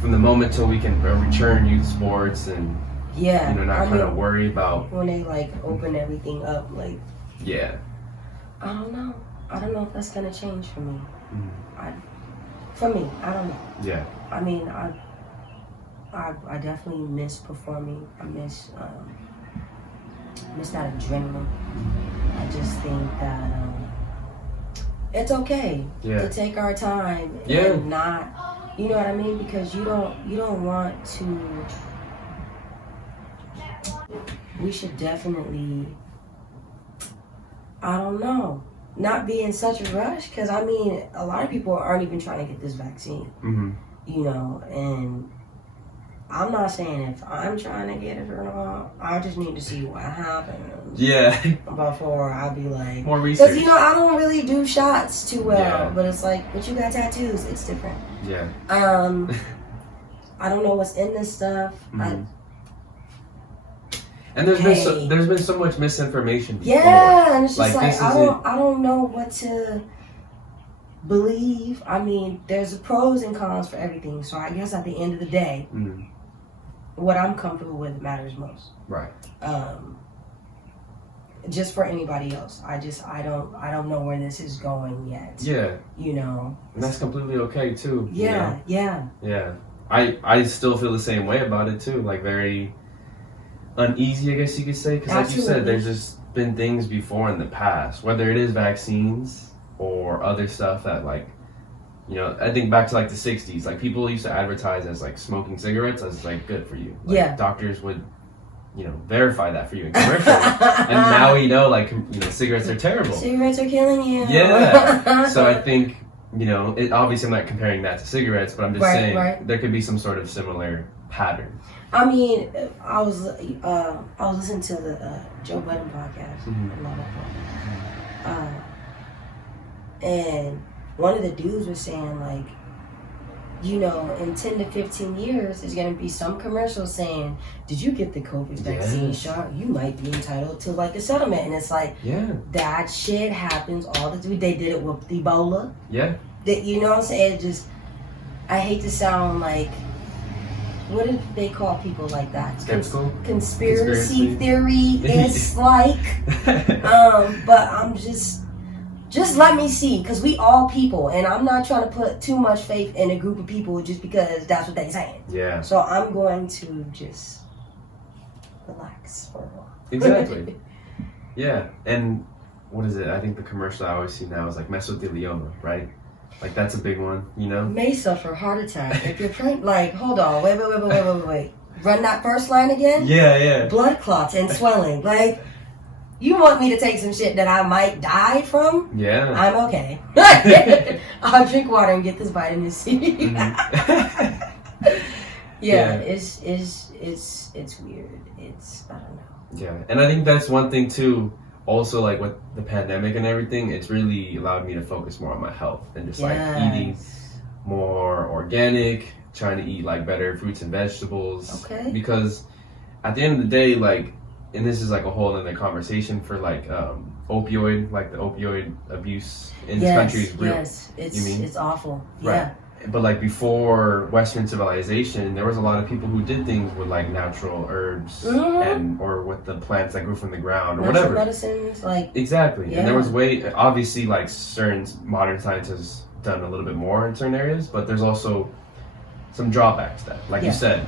from the moment till we can return youth sports and, you know, not kind of worry about... When they, like, open everything up, like... Yeah. I don't know if that's going to change for me. I don't know. Yeah. I mean, I definitely miss performing. I miss that adrenaline. I just think that it's okay to take our time and not, you know what I mean? Because you don't want to. We should definitely, I don't know, not be in such a rush, because I mean, a lot of people aren't even trying to get this vaccine, you know, and I'm not saying if I'm trying to get it or not. I just need to see what happens. Yeah. Before I be like, more research. Because I don't really do shots too well. Yeah. But it's like, but you got tattoos. It's different. Yeah. I don't know what's in this stuff. Mm-hmm. And there's been so much misinformation before. Yeah, and it's just like I don't know what to believe. I mean, there's pros and cons for everything. So I guess at the end of the day, what I'm comfortable with matters most. Right. Just for anybody else, I don't know where this is going yet. Yeah. And that's completely okay too. Yeah. Yeah. Yeah. I still feel the same way about it too. Like very uneasy, I guess you could say, because like you said, there's just been things before in the past, whether it is vaccines or other stuff that like, I think back to like the 60s, like people used to advertise as like smoking cigarettes as like good for you. Like, yeah. Doctors would, verify that for you in commercials. And now we know like, cigarettes are terrible. Cigarettes are killing you. Yeah. So I think, obviously I'm not comparing that to cigarettes, but I'm just saying there could be some sort of similar pattern. I mean, I was listening to the Joe Budden podcast, and one of the dudes was saying like, in 10 to 15 years, there's gonna be some commercial saying, "Did you get the COVID vaccine shot? You might be entitled to like a settlement." And it's like, that shit happens all the time. They did it with Ebola. Yeah. You know what I'm saying? I hate to sound like. What did they call people like that? Skeptical? Conspiracy theory. It's like, but I'm just let me see, because we all people, and I'm not trying to put too much faith in a group of people just because that's what they're saying. Yeah. So I'm going to just relax for a while. Exactly. Yeah, and what is it? I think the commercial I always see now is like mesothelioma, right? Like that's a big one, May suffer heart attack if you're trying. Like, hold on, wait. Run that first line again. Yeah. Blood clots and swelling. Like, you want me to take some shit that I might die from? Yeah. I'm okay. I'll drink water and get this vitamin C. Yeah, it's weird. I don't know. Yeah, and I think that's one thing too. Also, like with the pandemic and everything, it's really allowed me to focus more on my health and just like eating more organic, trying to eat like better fruits and vegetables. Okay. Because at the end of the day, like, and this is like a whole other conversation for like the opioid abuse in this country is real. Yes, it's awful. Right. Yeah. But like before Western civilization, there was a lot of people who did things with like natural herbs or with the plants that grew from the ground or natural whatever. Medicines, like exactly. Yeah. And there was obviously like certain modern science has done a little bit more in certain areas, but there's also some drawbacks that, like you said,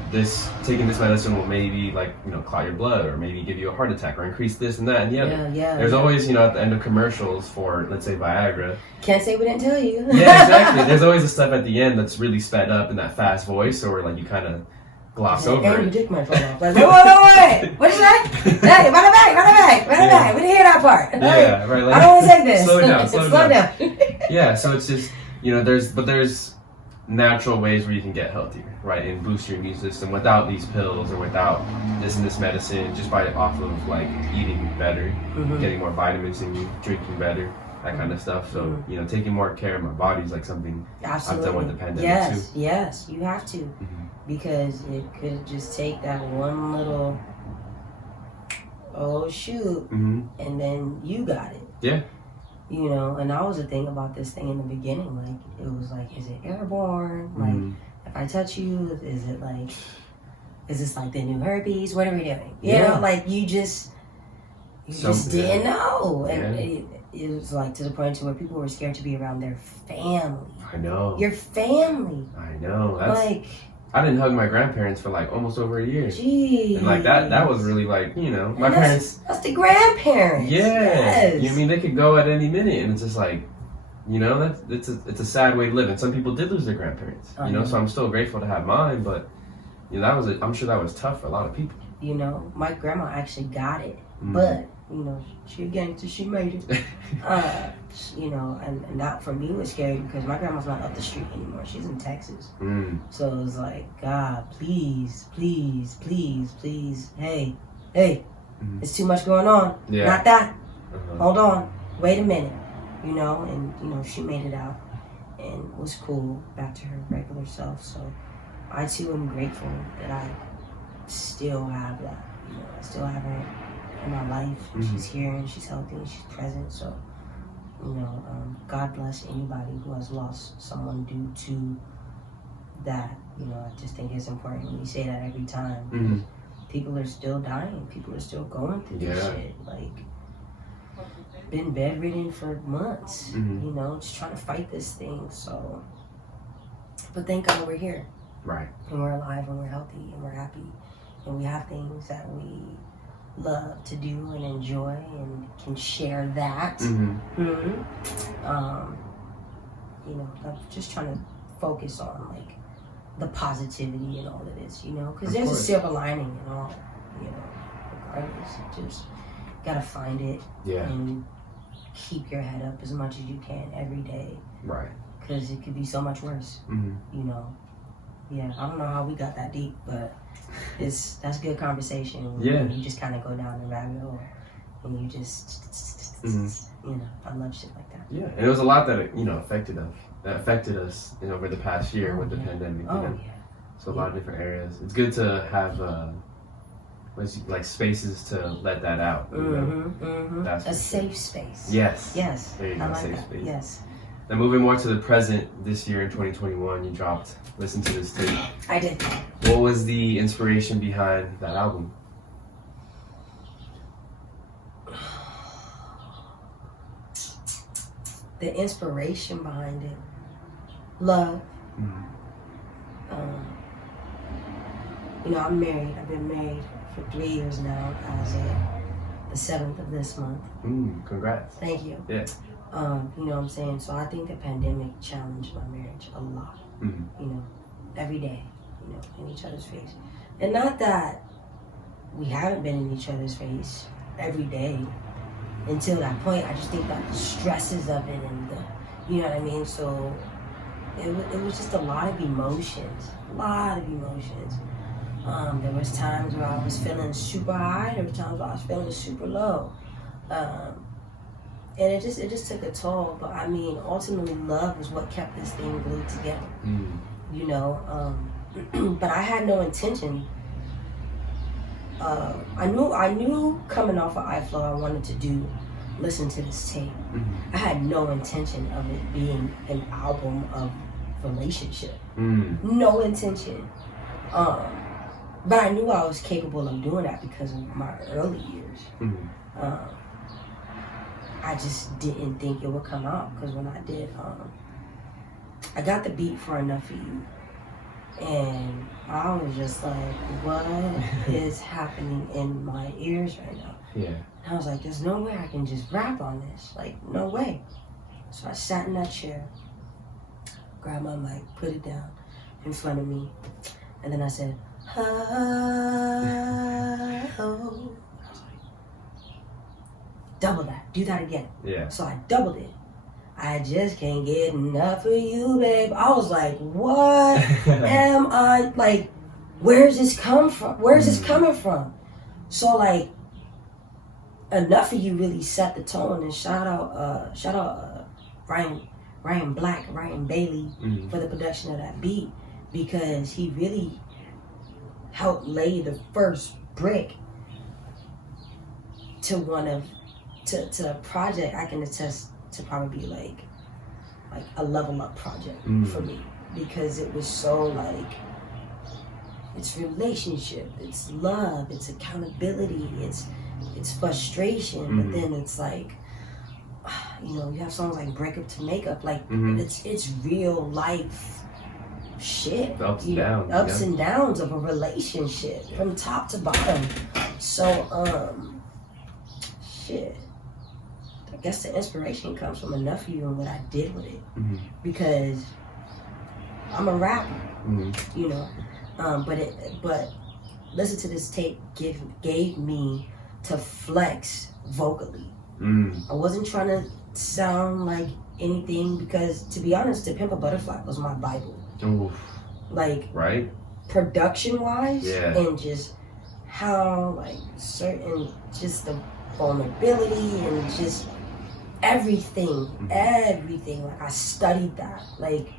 taking this medicine will maybe like clot your blood or maybe give you a heart attack or increase this and that and the other. There's always at the end of commercials for, let's say, Viagra. Can't say we didn't tell you. Yeah, exactly. There's always a stuff at the end that's really sped up in that fast voice, or like you kind of gloss over and it. your dick might fall off. Like, wait. What is that? Hey, run it back. We didn't hear that part. Yeah, right. Like, I don't want to say this. Slow down. Yeah, so it's just there's natural ways where you can get healthier, right, and boost your immune system without these pills or without this and this medicine, just off of like eating better, getting more vitamins in you, drinking better, that kind of stuff. So taking more care of my body is like something I've done with the pandemic too. Yes, you have to, because it could just take that one little and then you got it. Yeah. And that was the thing about this thing in the beginning. Like, it was like, is it airborne? Like, if I touch you, is this like the new herpes? What are we doing? You know, like you just didn't know. And it was like to the point to where people were scared to be around their family. I know. Your family. I know. Like, I didn't hug my grandparents for like almost over a year. Jeez. And like that was really like, my parents. That's the grandparents. Yeah. Yes. I mean, they could go at any minute, and it's just like, it's a sad way to live. And some people did lose their grandparents, so I'm still grateful to have mine, but I'm sure that was tough for a lot of people. My grandma actually got it, but you know, she a gangster, she made it. You know, and that for me was scary because my grandma's not up the street anymore. She's in Texas. So it was like, God, please, please, please, please, hey, it's too much going on. Yeah. Not that. Hold on. Wait a minute. You know, and, you know, she made it out and was cool, back to her regular self. So I, too, am grateful that I still have that. You know, I still have her in my life. She's here and she's healthy and she's present. So, you know, God bless anybody who has lost someone due to that. You know, I just think it's important. We say that every time. People are still dying. People are still going through this shit. Like, been bedridden for months. You know, just trying to fight this thing. So, but thank God we're here. Right. And we're alive and we're healthy and we're happy. And we have things that we love to do and enjoy and can share that. You know, I'm just trying to focus on like the positivity and all of this, you know, because there's a silver lining in all, you know, regardless. Just gotta find it and keep your head up as much as you can every day. Right. Because it could be so much worse, you know. Yeah, I don't know how we got that deep, but that's good conversation. You just kind of go down the rabbit hole and you just, you know, I love shit like that. Yeah, and it was a lot that, you know, affected us, you know, over the past year with the pandemic. You know? So a lot of different areas. It's good to have like spaces to let that out. You know? That's a safe space. Yes. There you go, like safe that. space. Yes. Now moving more to the present, this year in 2021, you dropped Listen to This Tape. I did. What was the inspiration behind that album? The inspiration behind it, love. You know, I'm married. I've been married for 3 years now as of the 7th of this month. Congrats. Thank you. Yeah. You know what I'm saying? So I think the pandemic challenged my marriage a lot. You know, every day, you know, in each other's face. And not that we haven't been in each other's face every day until that point. I just think that the stresses of it and the, you know what I mean? So it was just a lot of emotions. There was times where I was feeling super high. There were times where I was feeling super low. And it just took a toll. But I mean, ultimately, love is what kept this thing glued together. You know, but I had no intention. I knew coming off of iFlow, I wanted to listen to this tape. I had no intention of it being an album of relationship. No intention. But I knew I was capable of doing that because of my early years. I just didn't think it would come out because when I did, I got the beat for Enough of You. And I was just like, what is happening in my ears right now? Yeah. And I was like, there's no way I can just rap on this. Like, no way. So I sat in that chair, grabbed my mic, put it down in front of me, and then I said, oh. Double that. Do that again. Yeah. So I doubled it. I just can't get enough of you, babe. I was like, what am I, like, where's this come from? Where's this coming from? So, like, Enough of You really set the tone. And shout out Ryan Bailey for the production of that beat, because he really helped lay the first brick to a project I can attest to probably be like a level up project for me, because it was so like, it's relationship, it's love, it's accountability, it's frustration, but then it's like, you know, you have songs like Break Up to Make Up, like it's real life shit, ups and downs of a relationship from top to bottom. So shit, I guess the inspiration comes from Enough of You and what I did with it, because I'm a rapper, you know, but Listen to This Tape gave me to flex vocally. I wasn't trying to sound like anything because, to be honest, To Pimp a Butterfly was my Bible. Oof. Like, right? Production-wise, and just how, like, certain, just the vulnerability and just everything. Like, I studied that. Like,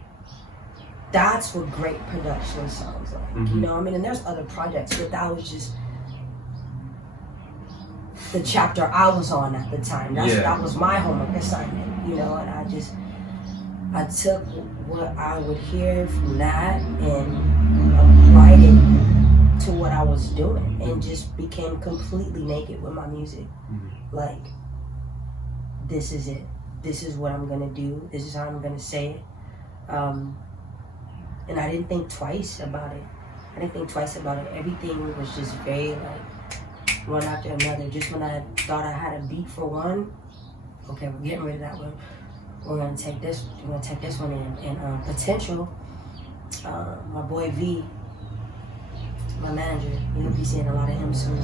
that's what great production sounds like. You know, I mean, and there's other projects, but that was just the chapter I was on at the time. That was my homework assignment, you know, and I took what I would hear from that and applied it to what I was doing and just became completely naked with my music. Like, this is it. This is what I'm gonna do. This is how I'm gonna say it. And I didn't think twice about it. Everything was just very like one after another. Just when I thought I had a beat for one, okay, we're getting rid of that one. We're gonna take this one in. And Potential, my boy V, my manager, you'll be seeing a lot of him soon.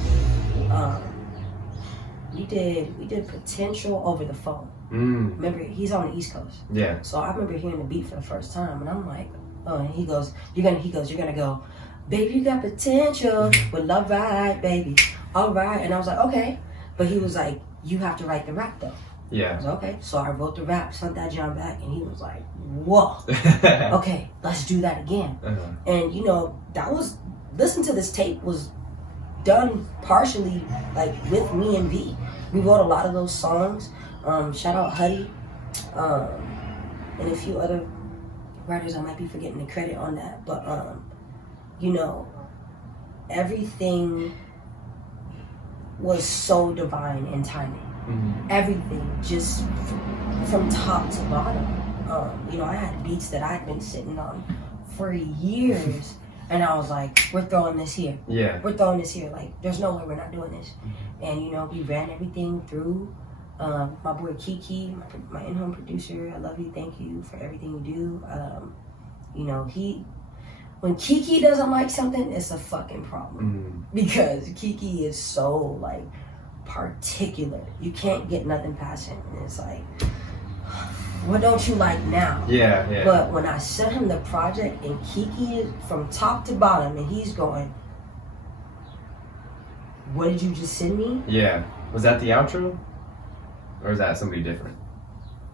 We did Potential over the phone. Remember, he's on the East Coast. Yeah. So I remember hearing the beat for the first time, and I'm like, oh, and he goes, you're gonna go, baby, you got potential with Love Ride, baby. All right. And I was like, okay. But he was like, you have to write the rap though. Yeah. I was like, okay. So I wrote the rap, sent that John back, and he was like, whoa. Okay, let's do that again. And you know, Listen to This Tape was done partially like with me and V. We wrote a lot of those songs. Shout out Huddy, and a few other writers I might be forgetting the credit on that. But you know, everything was so divine in timing. Everything, just from top to bottom. You know, I had beats that I'd been sitting on for years. And I was like, we're throwing this here. Yeah. We're throwing this here. Like, there's no way we're not doing this. And, you know, we ran everything through. My boy Kiki, my in-home producer, I love you. Thank you for everything you do. You know, when Kiki doesn't like something, it's a fucking problem. Because Kiki is so, like, particular. You can't get nothing past him. And it's like, what don't you like now? Yeah. But when I sent him the project and Kiki is from top to bottom and he's going, what did you just send me? Yeah. Was that the outro? Or is that somebody different?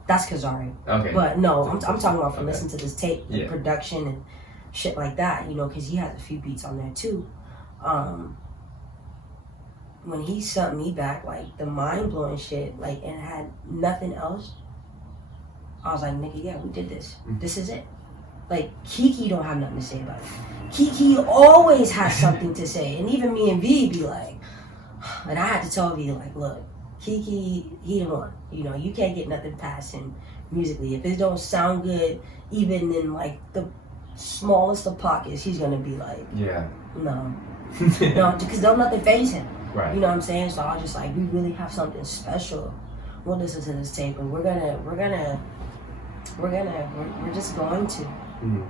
That's Kazari. Okay. But no, I'm talking about from Listen to This Tape, the production and shit like that, you know, because he has a few beats on there too. When he sent me back, like, the mind-blowing shit, like, and had nothing else, I was like, nigga, yeah, we did this. This is it. Like, Kiki don't have nothing to say about it. Kiki always has something to say. And even me and V be like, and I had to tell V, like, look, Kiki, he the one. You know, you can't get nothing past him musically. If it don't sound good, even in, like, the smallest of pockets, he's going to be like, no. No, because don't nothing phase him. Right. You know what I'm saying? So I was just like, we really have something special. We'll listen to this tape, and we're just going to.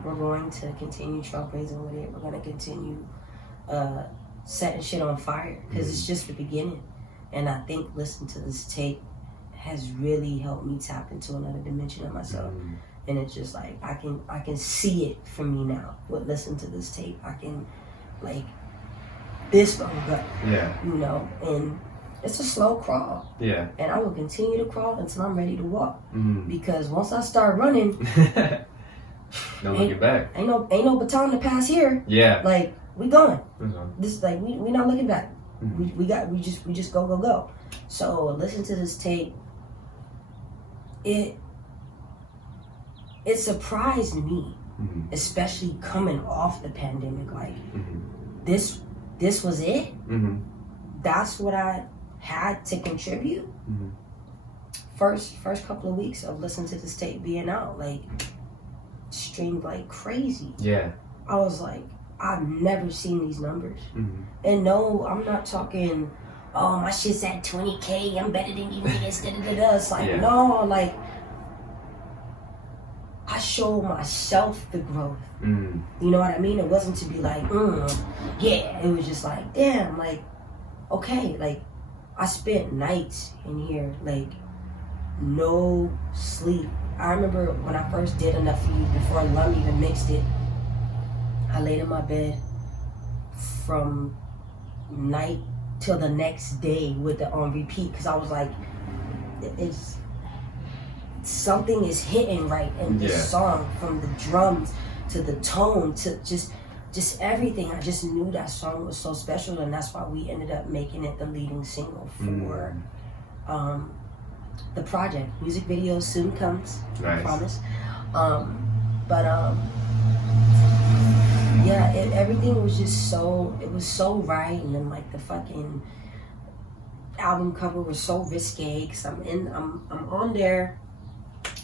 We're going to continue trailblazing with it. We're going to continue setting shit on fire because it's just the beginning. And I think listening to this tape has really helped me tap into another dimension of myself. And it's just like, I can see it for me now. With listening to this tape, I can, like, this long gut. Yeah. You know, and it's a slow crawl. Yeah. And I will continue to crawl until I'm ready to walk. Because once I start running, don't look back. Ain't no baton to pass here. Yeah. Like, we going. This, like, we not looking back. We just go. So listen to this tape. It surprised me, especially coming off the pandemic. Like, this was it. That's what I had to contribute. First couple of weeks of listening to this tape being out, like, streamed like crazy. Yeah. I was like, I've never seen these numbers. And no, I'm not talking, oh, my shit's at 20K, I'm better than you niggas, da-da-da-da. It's like, no, like, I showed myself the growth. You know what I mean? It wasn't to be like, yeah. It was just like, damn, like, okay, like, I spent nights in here, like, no sleep. I remember when I first did Enough For You, before Lum even mixed it, I laid in my bed from night till the next day with it on repeat, because I was like, it's something is hitting right in this song, from the drums to the tone to just everything. I just knew that song was so special, and that's why we ended up making it the leading single for the project. Music video soon comes, I promise. Yeah, everything was just it was so right, and then like the fucking album cover was so risque, because I'm on there,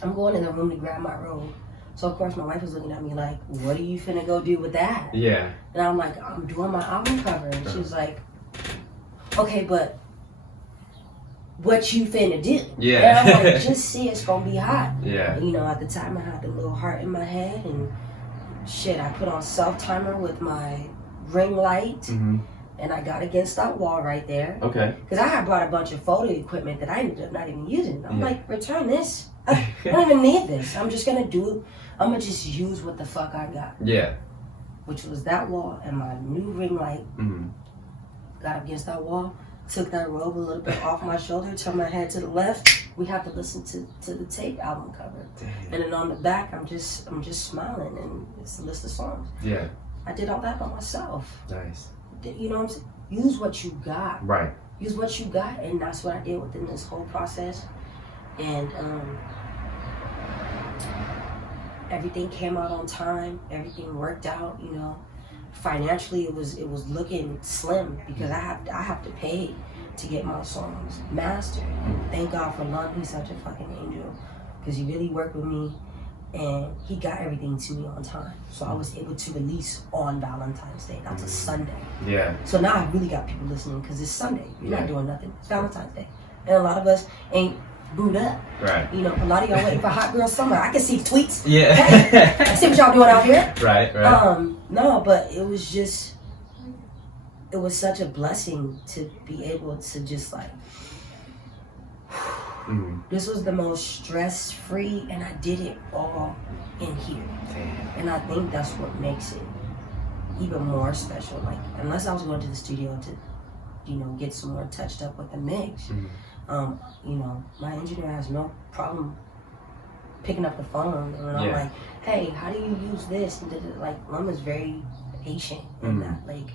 I'm going in the room to grab my robe. So of course my wife was looking at me like, what are you finna go do with that? Yeah. And I'm like, I'm doing my album cover. And she was like, okay, but what you finna do? Yeah. And I'm like, just see, it's gonna be hot. Yeah. And, you know, at the time I had the little heart in my head, and shit, I put on self-timer with my ring light, and I got against that wall right there. Okay. Because I had brought a bunch of photo equipment that I ended up not even using. I'm like, return this. I don't even need this. I'm just just use what the fuck I got. Yeah. Which was that wall and my new ring light. Got against that wall, took that robe a little bit off my shoulder, turned my head to the left. We have to listen to the Tape album cover. Damn. And then on the back, I'm just smiling, and it's a list of songs. Yeah. I did all that by myself. Nice. You know what I'm saying? Use what you got. Right. Use what you got, and that's what I did within this whole process. And everything came out on time. Everything worked out. You know, financially it was looking slim, because I have to pay to get my songs mastered. And thank God for Lon. He's such a fucking angel, because he really worked with me, and he got everything to me on time. So I was able to release on Valentine's Day. That's a Sunday. Yeah. So now I really got people listening, because it's Sunday. You're not doing nothing. It's Valentine's Day, and a lot of us ain't booed up. Right. You know, a lot of y'all waiting for Hot Girl Summer. I can see the tweets. Yeah. Hey, I see what y'all doing out here. Right. No, but it was such a blessing to be able to just like, this was the most stress-free, and I did it all in here. Damn. And I think that's what makes it even more special. Like, unless I was going to the studio to, you know, get some more touched up with the mix, you know, my engineer has no problem picking up the phone, and I'm like, hey, how do you use this? And like, Lum is very patient in that, like,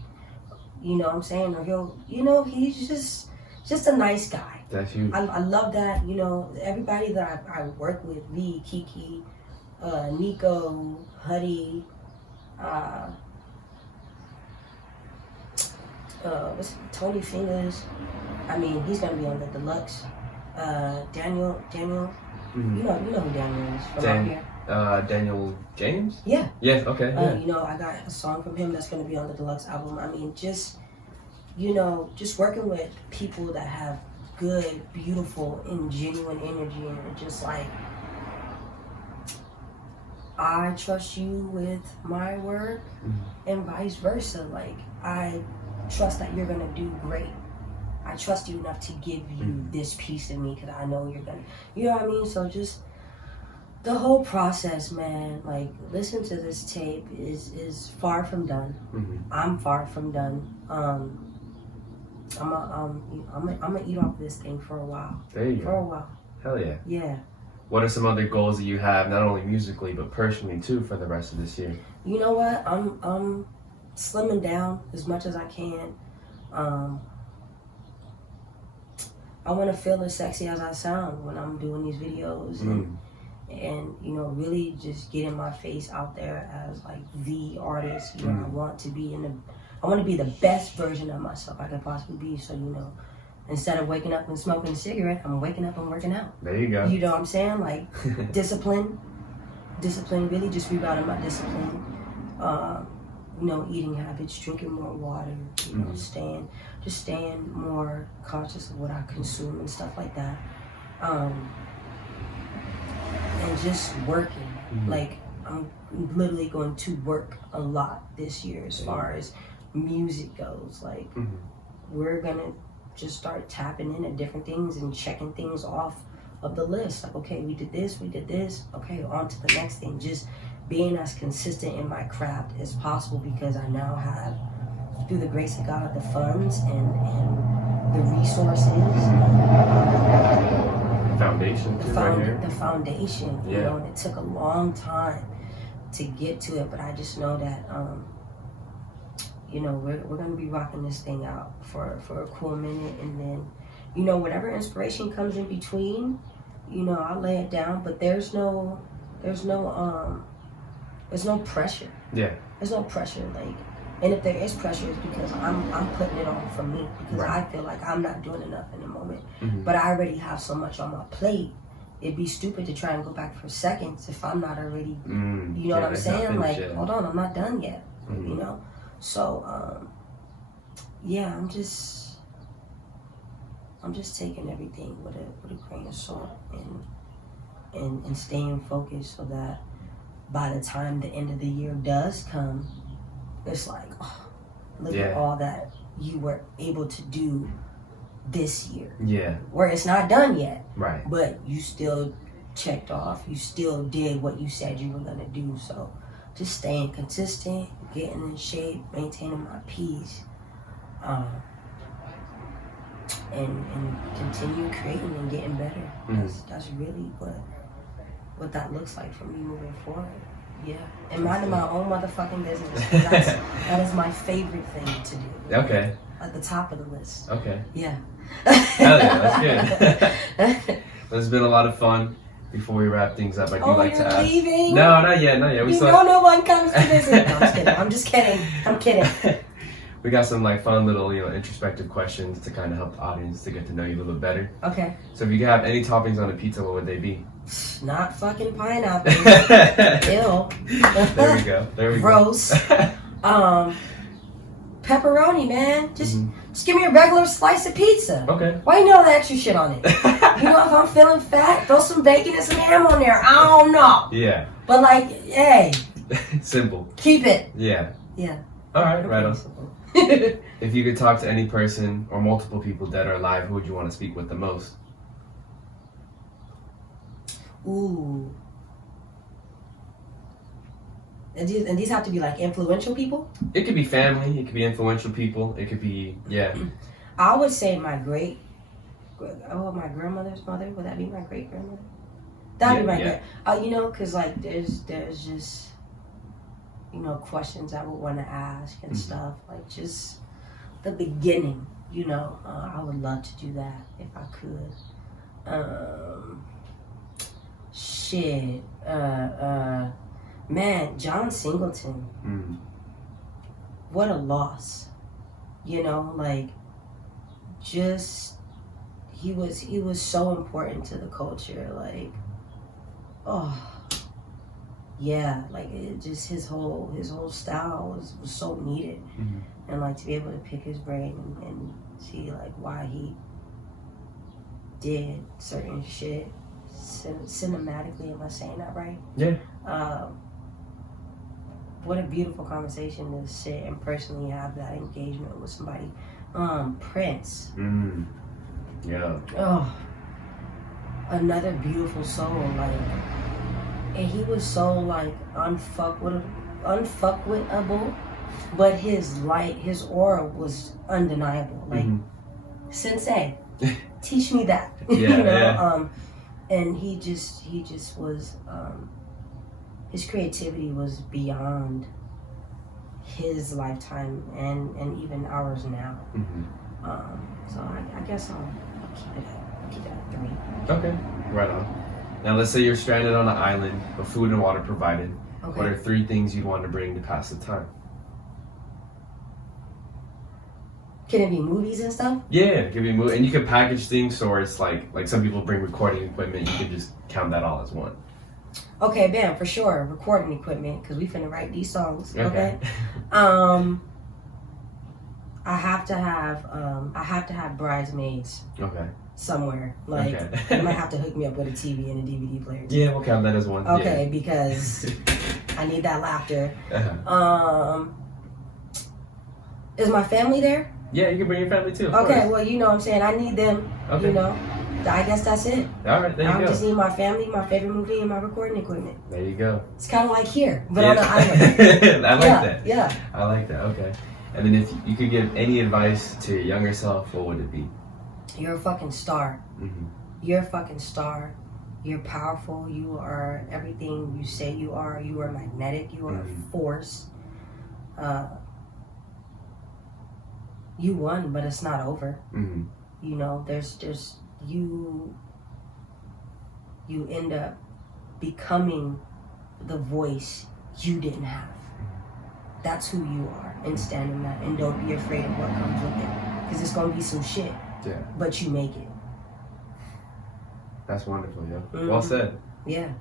you know what I'm saying? Or he'll, you know, he's just a nice guy. That's you. I love that, you know, everybody that I work with, V, Kiki, Nico, Huddy, Tony Fingers. I mean, he's gonna be on the deluxe. Daniel, you know who Daniel is from out here. Daniel James? Yeah. Yeah, okay. You know, I got a song from him that's gonna be on the deluxe album. I mean, just, you know, just working with people that have good, beautiful, and genuine energy, and just like, I trust you with my work, and vice versa. Like, I trust that you're gonna do great. I trust you enough to give you this piece of me, because I know you're gonna, you know what I mean? So just the whole process, man, like, listen to this tape is far from done. I'm far from done. I'm gonna eat off this thing for a while. There you go. For a while. Hell yeah. Yeah. What are some other goals that you have, not only musically but personally too, for the rest of this year? You know what? I'm slimming down as much as I can. I want to feel as sexy as I sound when I'm doing these videos, and you know, really just getting my face out there as like the artist. You know, I want to be the best version of myself I could possibly be. So, you know, instead of waking up and smoking a cigarette, I'm waking up and working out. There you go. You know what I'm saying? Like, discipline, really just rerouting my discipline. You know, eating habits, drinking more water, you know, staying more conscious of what I consume and stuff like that. And just working. Like, I'm literally going to work a lot this year as far as music goes. Like, we're gonna just start tapping in at different things and checking things off of the list. Like, okay, we did this, okay, on to the next thing. Just being as consistent in my craft as possible, because I now have, through the grace of God, the funds and the resources. Foundation. The foundation, you know, and it took a long time to get to it, but I just know that, you know, we're going to be rocking this thing out for a cool minute, and then, you know, whatever inspiration comes in between, you know, I'll lay it down, but there's no pressure. Yeah. There's no pressure, like, and if there is pressure, it's because I'm putting it on for me, because I feel like I'm not doing enough in the moment. But I already have so much on my plate. It'd be stupid to try and go back for seconds if I'm not already, you know what I'm saying? Like, hold on, I'm not done yet, you know? So, yeah, I'm just taking everything with a grain of salt and staying focused, so that by the time the end of the year does come, it's like, oh, look at all that you were able to do this year. Yeah. Where it's not done yet. Right. But you still checked off. You still did what you said you were going to do. So just staying consistent, getting in shape, maintaining my peace, and continue creating and getting better. That's really what that looks like for me moving forward. Yeah, and minding my own motherfucking business. That is my favorite thing to do. Okay. At the top of the list. Okay. Yeah. Hell yeah, that's good. It's been a lot of fun. Before we wrap things up, I do like to ask. Leaving? No, not yet. No one comes to visit. No, I'm just kidding. I'm kidding. We got some like fun little, you know, introspective questions to kind of help the audience to get to know you a little bit better. Okay. So if you could have any toppings on a pizza, what would they be? Not fucking pineapple. Ew. There we go. Gross. Pepperoni, man. Just give me a regular slice of pizza. Okay. Why you know the extra shit on it? You know, if I'm feeling fat, throw some bacon and some ham on there. I don't know. Yeah. But like, hey. Simple. Keep it. Yeah. Yeah. All right. Right on. If you could talk to any person or multiple people, dead or alive, who would you want to speak with the most? Ooh. And these have to be like influential people? It could be family, it could be influential people, it could be, yeah. I would say my grandmother's mother. Would that be my great grandmother? That'd be my great. You know, because like there's just, you know, questions I would want to ask and stuff. Like just the beginning, you know. I would love to do that if I could. Man, John Singleton. What a loss. You know, like just he was so important to the culture. Like, oh yeah, like it just his whole style was so needed. And like to be able to pick his brain and see like why he did certain shit cinematically. Am I saying that right? Yeah. What a beautiful conversation to sit and personally have that engagement with somebody. Prince. Yeah. Oh, another beautiful soul. Like, and he was so like unfuckwitable, but his light, his aura was undeniable. Like, sensei, teach me that. Yeah, you know. Yeah. And he just was. His creativity was beyond his lifetime and even ours now. So I guess I'll keep it at 3. Okay, right on. Now let's say you're stranded on an island, but food and water provided. Okay. What are 3 things you'd want to bring to pass the time? Can it be movies and stuff? Yeah, it could be movies, and you can package things so it's like some people bring recording equipment. You can just count that all as one. Okay, bam, for sure. Recording equipment, because we finna write these songs. Okay. I have to have bridesmaids. Okay. Somewhere. Like, you might have to hook me up with a TV and a DVD player. Yeah, we'll count that as one. Okay, yeah. Because I need that laughter. Is my family there? Yeah, you can bring your family too. Okay, well, you know what I'm saying? I need them, Okay. you know. I guess that's it. All right, there you I go. just need my family, my favorite movie, and my recording equipment. There you go. It's kind of like here, but Yeah. on an island. I like that. Yeah. I like that. Okay. And then if you could give any advice to your younger self, what would it be? You're a fucking star. Mm-hmm. You're a fucking star. You're powerful. You are everything you say you are. You are magnetic. You are a force. You won, but it's not over. Mm-hmm. You know, there's you end up becoming the voice you didn't have. That's who you are, and stand in that, and don't be afraid of what comes with it, because it's gonna be some shit. Yeah. But you make it. That's wonderful, yeah. Mm-hmm. Well said. Yeah.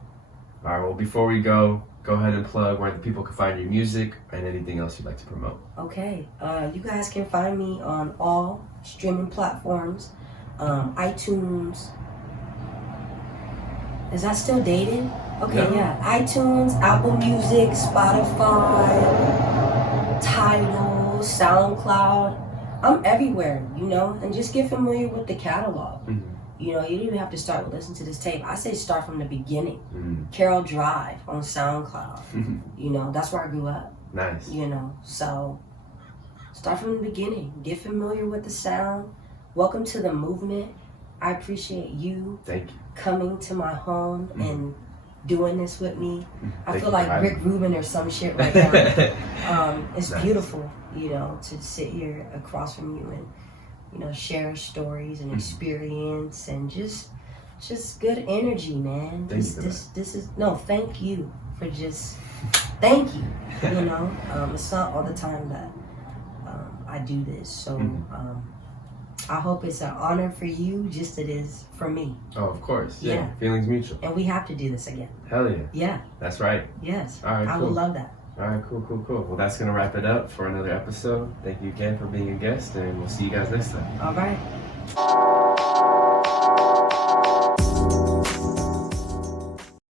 All right, well, before we go ahead and plug where the people can find your music and anything else you'd like to promote. Okay. You guys can find me on all streaming platforms. iTunes. Is that still dated? Okay, No. yeah. iTunes, Apple Music, Spotify, Tidal, SoundCloud. I'm everywhere, you know, and just get familiar with the catalog. Mm-hmm. You know, you don't even have to start with listening to this tape. I say start from the beginning. Mm-hmm. Carol Drive on SoundCloud. You know, that's where I grew up. Nice. You know, so start from the beginning. Get familiar with the sound. Welcome to the movement. I appreciate you Thank you. coming to my home and doing this with me. I Thank feel you for like having Rick me. Rubin or some shit right now. It's Nice. beautiful, you know, to sit here across from you and, you know, share stories and experience and just good energy, man. Thank This you for this is no, thank you for just thank you. You know, it's not all the time that I do this, so I hope it's an honor for you, just it is for me. Oh, of course. Yeah. Yeah. Feelings mutual. And we have to do this again. Hell yeah. Yeah. That's right. Yes. All right, I cool. would love that. All right, cool. Well, that's going to wrap it up for another episode. Thank you again for being a guest, and we'll see you guys next time. All right.